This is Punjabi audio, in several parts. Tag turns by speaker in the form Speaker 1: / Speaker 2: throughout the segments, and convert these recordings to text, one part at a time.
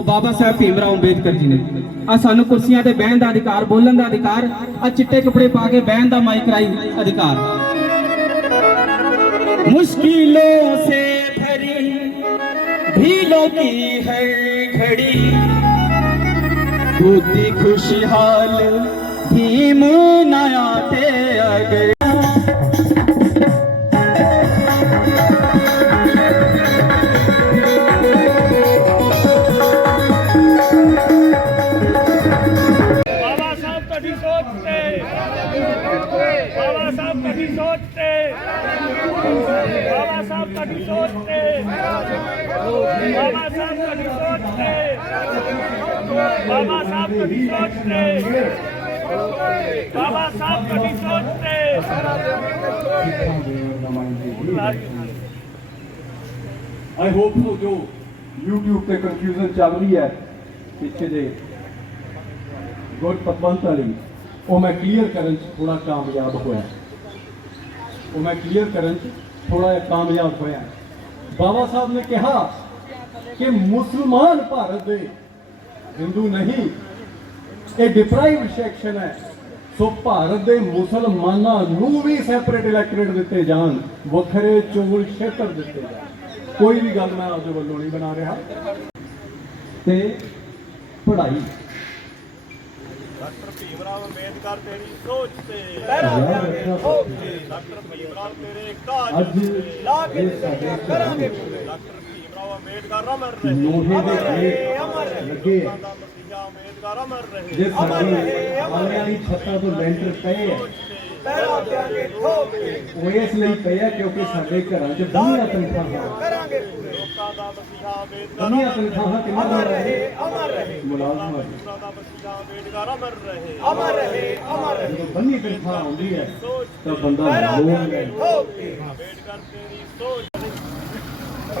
Speaker 1: ਉਹ ਬਾਬਾ ਸਾਹਿਬ ਭੀਮਰਾਓ ਅੰਬੇਦਕਰ ਜੀ ਨੇ ਆ ਸਾਨੂੰ ਕੁਰਸੀਆਂ ਤੇ ਬਹਿਣ ਦਾ ਅਧਿਕਾਰ ਬੋਲਣ ਦਾ ਅਧਿਕਾਰ ਆ ਚਿੱਟੇ ਕੱਪੜੇ ਪਾ ਕੇ ਬਹਿਣ ਦਾ ਮਾਈਕ ਰਾਈ ਅਧਿਕਾਰ मुश्किलों से भरी भीलों की हर घड़ी होती खुशहाल भीम नयाते अगर
Speaker 2: ਬਾਬਾ ਸਾਹਿਬ ਕਦੀ ਸੋਚਤੇ ਬਾਬਾ ਸਾਹਿਬ ਕਦੀ ਸੋਚਤੇ
Speaker 3: ਆਈ ਹੋਪ ਸੋ ਜੋ YouTube ਤੇ ਕਨਫਿਊਜ਼ਨ ਚੱਲ ਰਹੀ ਹੈ ਪਿੱਛੇ ਦੇ ਗੁਰ ਵਾਲੀ ਉਹ ਮੈਂ ਕਲੀਅਰ ਕਰਨ ਚ ਥੋੜਾ ਕਾਮਯਾਬ ਹੋਇਆ ਉਹ ਮੈਂ ਕਲੀਅਰ ਕਰਨ ਚ ਥੋੜਾ ਜਿਹਾ ਕਾਮਯਾਬ ਹੋਇਆ ਬਾਬਾ ਸਾਹਿਬ ਨੇ ਕਿਹਾ ਕਿ ਮੁਸਲਮਾਨ ਭਾਰਤ ਦੇ ਹਿੰਦੂ ਨਹੀਂ। ਇਹ ਡਿਪਰਾਈਵਡ ਸੈਕਸ਼ਨ ਹੈ। ਸੋ ਭਾਰਤ ਦੇ ਮੁਸਲਮਾਨਾਂ ਨੂੰ ਵੀ ਸੈਪਰੇਟ ਇਲੈਕਟ੍ਰੇਟ ਦਿੱਤੇ ਜਾਣ। ਵੱਖਰੇ ਚੋਲ ਖੇਤਰ ਦਿੱਤੇ ਜਾਣ। ਕੋਈ ਵੀ ਗੱਲ ਮੈਂ ਆਪਦੇ ਵੱਲੋਂ ਨਹੀਂ ਬਣਾ ਰਿਹਾ। ਤੇ ਪੜ੍ਹਾਈ।
Speaker 2: ਡਾਕਟਰ ਭੀਮਰਾਵ ਅੰਬੇਦਕਰ ਤੇਰੀ ਸੋਚ ਤੇ ਡਾਕਟਰ ਭੀਮਰਾਵ ਤੇਰੇ ਕਾਜ
Speaker 3: ਅੱਜ ਕਰਾਂਗੇ
Speaker 2: ਡਾਕਟਰ ਅੰਬੇਦਕਰ ਅਮਰ ਰਹੇ।
Speaker 3: ਲੋਹੇ ਦੇ ਗੇਟ ਲੱਗੇ ਆ।
Speaker 2: ਅੰਬੇਦਕਰ ਅਮਰ ਰਹੇ।
Speaker 3: ਜੇ ਸਾਡੀ ਆਲਿਆਂ ਦੀ ਛੱਤਾਂ ਤੋਂ ਲੈਂਟਰ ਪਏ ਆ। ਉਹ ਇਸ ਲਈ ਪਏ ਆ ਕਿਉਂਕਿ ਸਾਡੇ ਘਰਾਂ 'ਚ ਬੰਨੀਆਂ ਤਨਖਾਹਾਂ।
Speaker 2: ਲੋਕਾਂ ਦਾ ਮਸੀਹਾ ਅੰਬੇਦਕਰ
Speaker 3: ਬੰਨੀਆਂ ਤਨਖਾਹਾਂ ਕਿੰਨਾ ਦਾ ਰਹੇ ਮੁਲਾਜ਼ਮਾਂ ਦੀ।
Speaker 2: ਲੋਕਾਂ ਦਾ ਮਸੀਹਾ ਅੰਬੇਦਕਰ ਅਮਰ ਰਹੇ
Speaker 3: ਜਦੋਂ ਬੰਨੀ ਤਨਖਾਹ ਆਉਂਦੀ ਹੈ ਤਾਂ ਬੰਦਾ ਲੈ
Speaker 2: ਅੰਬੇਦਕਰ ਤੇਰੀ ਸੋਚ।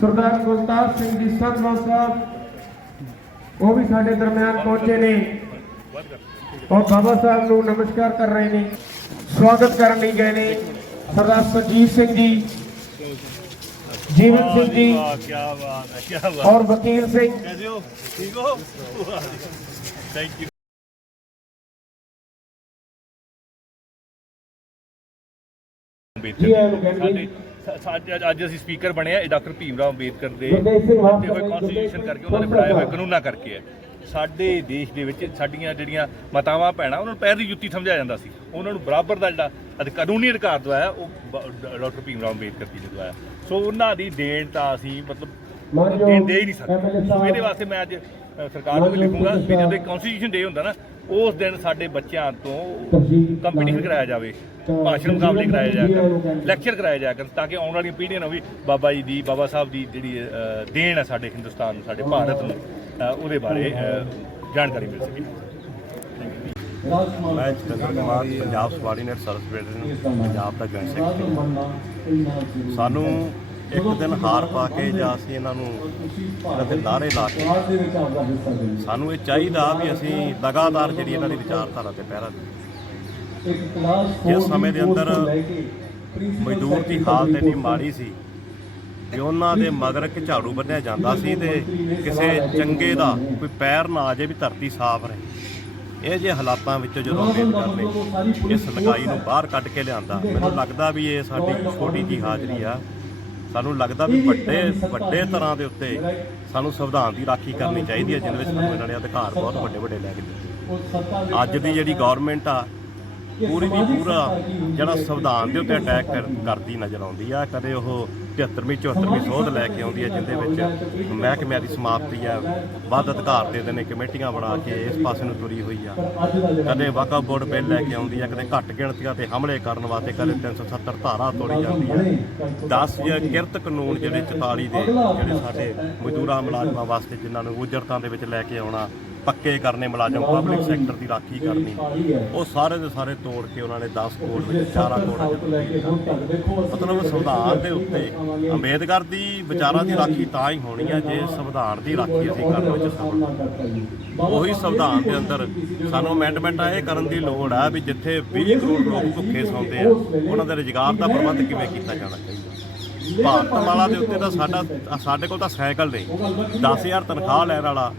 Speaker 4: ਸਰਦਾਰ ਗੁਲਤਾਰ ਸਿੰਘ ਜੀ ਸੰਧਵਾ ਸਾਹਿਬ ਉਹ ਵੀ ਸਾਡੇ ਦਰਮਿਆਨ ਪਹੁੰਚੇ ਨੇ ਔਰ ਬਾਬਾ ਸਾਹਿਬ ਨੂੰ ਨਮਸਕਾਰ ਕਰ ਰਹੇ ਨੇ ਸਵਾਗਤ ਕਰਨ ਲਈ ਗਏ ਨੇ ਸਰਦਾਰ ਸੁਰਜੀਤ ਸਿੰਘ ਜੀ ਜੀਵਨ ਸਿੰਘ ਜੀ
Speaker 2: ਕੀ ਬਾਤ ਹੈ ਕੀ ਬਾਤ
Speaker 4: ਔਰ ਵਕੀਲ ਸਿੰਘ
Speaker 2: कैसे हो ठीक हो थैंक यू ਸਾਡੇ ਸਾਡੇ ਅੱਜ- ਅਸੀਂ ਸਪੀਕਰ ਬਣੇ ਆ ਡਾਕਟਰ ਭੀਮ ਅੰਬੇਦਕਰ ਦੇ ਦਿੱਤੇ ਹੋਏ ਕਨਸਟੀਟਿਊਸ਼ਨ ਕਰਕੇ ਉਹਨਾਂ ਨੇ ਬਣਾਏ ਹੋਏ ਕਾਨੂੰਨਾਂ ਕਰਕੇ ਹੈ ਸਾਡੇ ਦੇਸ਼ ਦੇ ਵਿੱਚ ਸਾਡੀਆਂ ਜਿਹੜੀਆਂ ਮਾਤਾਵਾਂ ਭੈਣਾਂ ਉਹਨਾਂ ਨੂੰ ਪੈਰ ਦੀ ਜੁੱਤੀ ਸਮਝਿਆ ਜਾਂਦਾ ਸੀ। ਉਹਨਾਂ ਨੂੰ ਬਰਾਬਰ ਦਾ ਜਿਹੜਾ ਅਧਿ- ਕਾਨੂੰਨੀ ਅਧਿਕਾਰ ਦਵਾਇਆ ਉਹ ਡਾਕਟਰ ਭੀਮ ਰਾਓ ਅੰਬੇਦਕਰ ਜੀ ਨੇ ਦਵਾਇਆ। ਸੋ ਉਹਨਾਂ ਦੀ ਦੇਣ ਤਾਂ ਅਸੀਂ ਮਤਲਬ ਦੇਣ ਦੇ ਹੀ ਨਹੀਂ
Speaker 4: MLA
Speaker 2: ਸਕਦੇ ਸੋ ਇਹਦੇ ਵਾਸਤੇ ਮੈਂ ਅੱਜ ਅ, ਸਰਕਾਰ ਨੂੰ ਵੀ ਲਿਖੂੰਗਾ ਵੀ। ਜਦੋਂ ਕਨਸਟੀਟਿਊਸ਼ਨ ਡੇ ਹੁੰਦਾ ਨਾ ਉਸ ਦਿਨ ਸਾਡੇ ਬੱਚਿਆਂ ਤੋਂ ਕੰਪੀਟੀਸ਼ਨ ਕਰਾਇਆ ਜਾਵੇ ਭਾਸ਼ਣ ਮੁਕਾਬਲੇ ਕਰਨ
Speaker 4: ਕਹਿੰਦੇ।
Speaker 2: ਲੈਕਚਰ ਜਾਇਆ ਕਰਨ ਤਾਂ ਕਿ ਆਉਣ ਵਾਲੀਆਂ ਪੀੜ੍ਹੀਆਂ ਨੂੰ ਵੀ ਬਾਬਾ ਜੀ ਦੀ ਬਾਬਾ ਸਾਹਿਬ ਦੀ ਜਿਹੜੀ ਦੇਣ ਹੈ ਸਾਡੇ ਹਿੰਦੁਸਤਾਨ ਨੂੰ ਸਾਡੇ ਭਾਰਤ ਨੂੰ ਉਹਦੇ ਬਾਰੇ ਜਾਣਕਾਰੀ ਮਿਲ ਸਕੇ
Speaker 5: ਮੈਂ Jatinder Kumar Punjab subordinate service federation Punjab ਦਾ ਜਨਰਲ ਸੈਕਟਰੀ ਸਾਨੂੰ ਇੱਕ ਦਿਨ ਹਾਰ ਪਾ ਕੇ ਜਾਂ ਅਸੀਂ ਇਹਨਾਂ ਨੂੰ ਇਹਨਾਂ ਦੇ ਲਾਰੇ ਲਾ ਕੇ, ਸਾਨੂੰ ਇਹ ਚਾਹੀਦਾ ਵੀ ਅਸੀਂ ਲਗਾਤਾਰ ਜਿਹੜੀ ਇਹਨਾਂ ਦੀ ਵਿਚਾਰਧਾਰਾ ਤੇ ਪਹਿਰਾ ਦਈਏ।
Speaker 3: ਇੱਕ
Speaker 5: ਜਿਸ ਸਮੇਂ ਦੇ ਅੰਦਰ
Speaker 3: ਮਜ਼ਦੂਰ
Speaker 5: ਦੀ ਹਾਲਤ ਇੰਨੀ ਮਾੜੀ ਸੀ ਵੀ ਉਹਨਾਂ ਦੇ ਮਗਰ ਇੱਕ ਝਾੜੂ ਬੰਨਿਆ ਜਾਂਦਾ ਸੀ ਤੇ ਕਿਸੇ ਚੰਗੇ ਦਾ ਕੋਈ ਪੈਰ ਨਾ ਆ ਜੇ ਵੀ ਧਰਤੀ ਸਾਫ਼ ਰਹੇ। ਇਹ ਜੇ ਹਾਲਾਤਾਂ ਵਿੱਚੋਂ ਜਦੋਂ ਅੰਬੇਦਕਰ ਨੇ ਇਸ ਲਗਾਈ ਨੂੰ ਬਾਹਰ ਕੱਢ ਕੇ ਲਿਆਂਦਾ, ਮੈਨੂੰ ਲੱਗਦਾ ਵੀ ਇਹ ਸਾਡੀ ਛੋਟੀ ਜੀ ਹਾਜ਼ਰੀ ਆ। ਸਾਨੂੰ ਲੱਗਦਾ ਵੀ ਵੱਡੇ ਵੱਡੇ ਤਰ੍ਹਾਂ ਦੇ ਉੱਤੇ ਸਾਨੂੰ ਸੰਵਿਧਾਨ ਦੀ ਰਾਖੀ ਕਰਨੀ ਚਾਹੀਦੀ ਹੈ ਜਿਹਦੇ ਵਿੱਚ ਸਾਨੂੰ ਇਹਨਾਂ ਨੇ ਅਧਿਕਾਰ ਬਹੁਤ ਵੱਡੇ ਵੱਡੇ ਲੈ ਕੇ ਦਿੱਤੇ। ਅੱਜ ਦੀ ਜਿਹੜੀ ਗਵਰਨਮੈਂਟ ਆ ਪੂਰੀ ਦੀ ਪੂਰਾ ਜਿਹੜਾ ਸੰਵਿਧਾਨ ਦੇ ਉੱਤੇ ਅਟੈਕ ਕਰਦੀ ਨਜ਼ਰ ਆਉਂਦੀ ਆ। ਕਦੇ ਉਹ 73ਵੀਂ 74ਵੀਂ ਸੋਧ ਲੈ ਕੇ ਆਉਂਦੀ ਹੈ ਜਿੰਦੇ ਵਿੱਚ ਮਹਿਕਮਿਆਂ ਦੀ ਸਮਾਪਤੀ ਹੈ ਵੱਧ ਅਧਿਕਾਰ ਦੇ ਦੇਣੇ ਕਮੇਟੀਆਂ ਬਣਾ ਕੇ ਇਸ ਪਾਸੇ ਨੂੰ ਤੁਰੀ ਹੋਈ ਆ। ਕਦੇ ਵਾਕਾ ਬੋਰਡ ਬਿੱਲ ਲੈ ਕੇ ਆਉਂਦੀ ਹੈ ਕਦੇ ਘੱਟ ਗਿਣਤੀਆਂ ਤੇ ਹਮਲੇ ਕਰਨ ਵਾਸਤੇ ਕਦੇ 370 ਧਾਰਾ ਤੋੜੀ ਜਾਂਦੀ ਹੈ 10 ਜਾਂ ਕਿਰਤ ਕਾਨੂੰਨ ਜਿਹੜੇ 44 ਦੇ ਜਿਹੜੇ ਸਾਡੇ ਮਜ਼ਦੂਰਾਂ ਮੁਲਾਜ਼ਮਾਂ ਵਾਸਤੇ ਜਿਨ੍ਹਾਂ ਨੂੰ ਉਜਰਤਾਂ ਦੇ ਵਿੱਚ ਲੈ ਕੇ ਆਉਣਾ ਪੱਕੇ ਕਰਨੇ ਮੁਲਾਜ਼ਮ ਪਬਲਿਕ ਸੈਕਟਰ ਦੀ ਰਾਖੀ ਕਰਨੀ। ਉਹ ਸਾਰੇ ਦੇ ਸਾਰੇ ਤੋੜ ਕੇ ਉਹਨਾਂ ਨੇ 10 ਕਰੋੜ ਵਿੱਚ ਚਾਰਾ ਕਰੋੜ ਮਤਲਬ ਸੰਵਿਧਾਨ ਦੇ ਉੱਤੇ ਅੰਬੇਦਕਰ ਦੀ ਵਿਚਾਰਾਂ ਦੀ ਰਾਖੀ ਤਾਂ ਹੀ ਹੋਣੀ ਹੈ ਜੇ ਸੰਵਿਧਾਨ ਦੀ ਰਾਖੀ ਅਸੀਂ ਕਰਨ ਵਿੱਚ ਸਫਲ। ਉਹੀ ਸੰਵਿਧਾਨ ਦੇ ਅੰਦਰ ਸਾਨੂੰ ਅਮੈਂਡਮੈਂਟ ਇਹ ਕਰਨ ਦੀ ਲੋੜ ਹੈ ਵੀ ਜਿੱਥੇ 20 ਕਰੋੜ ਲੋਕ ਭੁੱਖੇ ਸੌਂਦੇ ਆ ਉਹਨਾਂ ਦੇ ਰੁਜ਼ਗਾਰ ਦਾ ਪ੍ਰਬੰਧ ਕਿਵੇਂ ਕੀਤਾ ਜਾਣਾ ਚਾਹੀਦਾ? ਭਾਰਤ ਮਾਲਾ ਦੇ ਉੱਤੇ ਤਾਂ ਸਾਡਾ ਸਾਡੇ ਕੋਲ ਤਾਂ ਸਾਈਕਲ ਨਹੀਂ। 10000 ਤਨਖਾਹ ਲੈਣ ਵਾਲਾ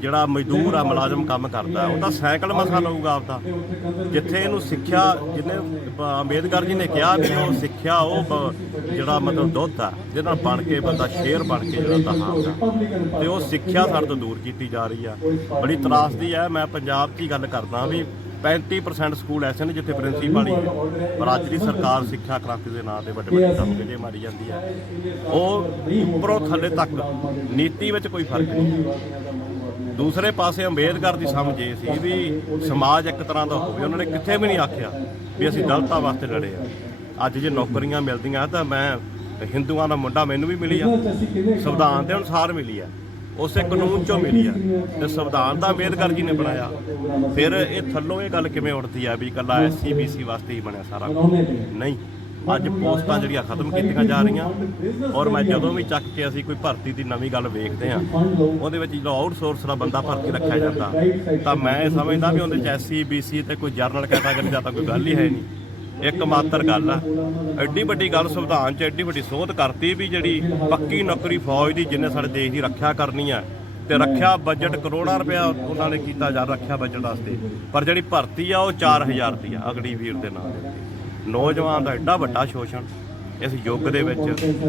Speaker 5: ਜਿਹੜਾ ਮਜ਼ਦੂਰ ਆ, ਮੁਲਾਜ਼ਮ ਕੰਮ ਕਰਦਾ, ਉਹ ਤਾਂ ਸਾਈਕਲ ਮਸਾ ਲਊਗਾ ਆਪਦਾ। ਜਿੱਥੇ ਇਹਨੂੰ ਸਿੱਖਿਆ ਜਿਹਨੇ ਅੰਬੇਦਕਰ ਜੀ ਨੇ ਕਿਹਾ ਵੀ ਉਹ ਸਿੱਖਿਆ, ਉਹ ਜਿਹੜਾ ਮਤਲਬ ਦੁੱਧ ਆ, ਜਿਹਦੇ ਨਾਲ ਬਣ ਕੇ ਬੰਦਾ ਸ਼ੇਰ ਬਣ ਕੇ ਜਿਹੜਾ ਦਹਾਉਂਦਾ ਤੇ ਉਹ ਸਿੱਖਿਆ ਸਾਡੇ ਤੋਂ ਦੂਰ ਕੀਤੀ ਜਾ ਰਹੀ ਆ। ਬੜੀ ਤਰਾਸਦੀ ਹੈ ਮੈਂ ਪੰਜਾਬ 'ਚ ਹੀ ਗੱਲ ਕਰਦਾ ਵੀ 35% ਸਕੂਲ ਐਸੇ ਨੇ ਜਿੱਥੇ ਪ੍ਰਿੰਸੀਪਲ ਹੀ ਪਰ ਅੱਜ ਦੀ ਸਰਕਾਰ ਸਿੱਖਿਆ ਕ੍ਰਾਂਤੀ ਦੇ ਨਾਂ ਤੇ ਵੱਡੇ ਵੱਡੇ ਦਮਗੇ ਜੇ ਮਾਰੀ ਜਾਂਦੀ ਹੈ ਉਹ ਉੱਪਰੋਂ ਥੱਲੇ ਤੱਕ, ਨੀਤੀ ਵਿੱਚ ਕੋਈ ਫ਼ਰਕ ਨਹੀਂ। ਦੂਸਰੇ ਪਾਸੇ ਅੰਬੇਦਕਰ ਦੀ ਸਮਝ ਇਹ ਸੀ ਵੀ ਸਮਾਜ ਇੱਕ ਤਰ੍ਹਾਂ ਦਾ ਹੋਵੇ। ਉਹਨਾਂ ਨੇ ਕਿੱਥੇ ਵੀ ਨਹੀਂ ਆਖਿਆ ਵੀ ਅਸੀਂ ਦਲਤਾਂ ਵਾਸਤੇ ਲੜੇ ਆ। ਅੱਜ ਜੇ ਨੌਕਰੀਆਂ ਮਿਲਦੀਆਂ ਤਾਂ ਮੈਂ ਹਿੰਦੂਆਂ ਦਾ ਮੁੰਡਾ ਮੈਨੂੰ ਵੀ ਮਿਲੀ ਆ। ਸੰਵਿਧਾਨ ਦੇ ਅਨੁਸਾਰ ਮਿਲੀ ਆ। ਉਸੇ ਕਾਨੂੰਨ ਚੋਂ ਮਿਲੀ ਆ। ਤੇ ਸੰਵਿਧਾਨ ਤਾਂ ਅੰਬੇਦਕਰ ਜੀ ਨੇ ਬਣਾਇਆ। ਫਿਰ ਇਹ ਥੱਲੋਂ ਇਹ ਗੱਲ ਕਿਵੇਂ ਉੱਠਦੀ ਆ ਵੀ ਇਕੱਲਾ ਐਸਸੀ ਬੀਸੀ ਵਾਸਤੇ ਹੀ ਬਣਿਆ ਸਾਰਾ ਨਹੀਂ। ਅੱਜ ਪੋਸਟਾਂ ਜਿਹੜੀਆਂ ਖਤਮ ਕੀਤੀਆਂ ਜਾ ਰਹੀਆਂ ਔਰ ਮੈਂ ਜਦੋਂ ਵੀ ਚੱਕ ਕੇ ਅਸੀਂ ਕੋਈ ਭਰਤੀ ਦੀ ਨਵੀਂ ਗੱਲ ਵੇਖਦੇ ਆ ਉਹਦੇ ਵਿੱਚ ਜਦੋਂ ਆਊਟਸੋਰਸ ਦਾ ਬੰਦਾ ਭਰਤੀ ਰੱਖਿਆ ਜਾਂਦਾ, ਤਾਂ ਮੈਂ ਇਹ ਸਮਝਦਾ ਵੀ ਉਹਦੇ ਚ ਐਸਸੀ ਬੀਸੀ ਤੇ ਕੋਈ ਜਰਨਲ ਕੈਟਾਗਰੀ ਦਾ ਤਾਂ ਕੋਈ ਗੱਲ ਹੀ ਹੈ ਨਹੀਂ। ਇੱਕ ਮਾਤਰ ਗੱਲ ਆ। ਐਡੀ ਵੱਡੀ ਗੱਲ ਸੰਵਿਧਾਨ 'ਚ ਐਡੀ ਵੱਡੀ ਸੋਧ ਕਰਤੀ ਵੀ ਜਿਹੜੀ ਪੱਕੀ ਨੌਕਰੀ ਫੌਜ ਦੀ ਜਿੰਨੇ ਸਾਡੇ ਦੇਸ਼ ਦੀ ਰੱਖਿਆ ਕਰਨੀ ਆ, ਤੇ ਰੱਖਿਆ ਬਜਟ ਕਰੋੜਾਂ ਰੁਪਇਆ ਉਹਨਾਂ ਨੇ ਕੀਤਾ ਜਾ, ਰੱਖਿਆ ਬਜਟ ਵਾਸਤੇ। ਪਰ ਜਿਹੜੀ ਭਰਤੀ ਆ, ਉਹ 4000 ਦੀ ਆ, ਅਗਲੀ ਵੀਰ ਦੇ ਨਾਂ ਦੇ ਨੌਜਵਾਨ ਦਾ ਐਡਾ ਵੱਡਾ ਸ਼ੋਸ਼ਣ ਇਸ ਯੁੱਗ ਦੇ ਵਿੱਚ,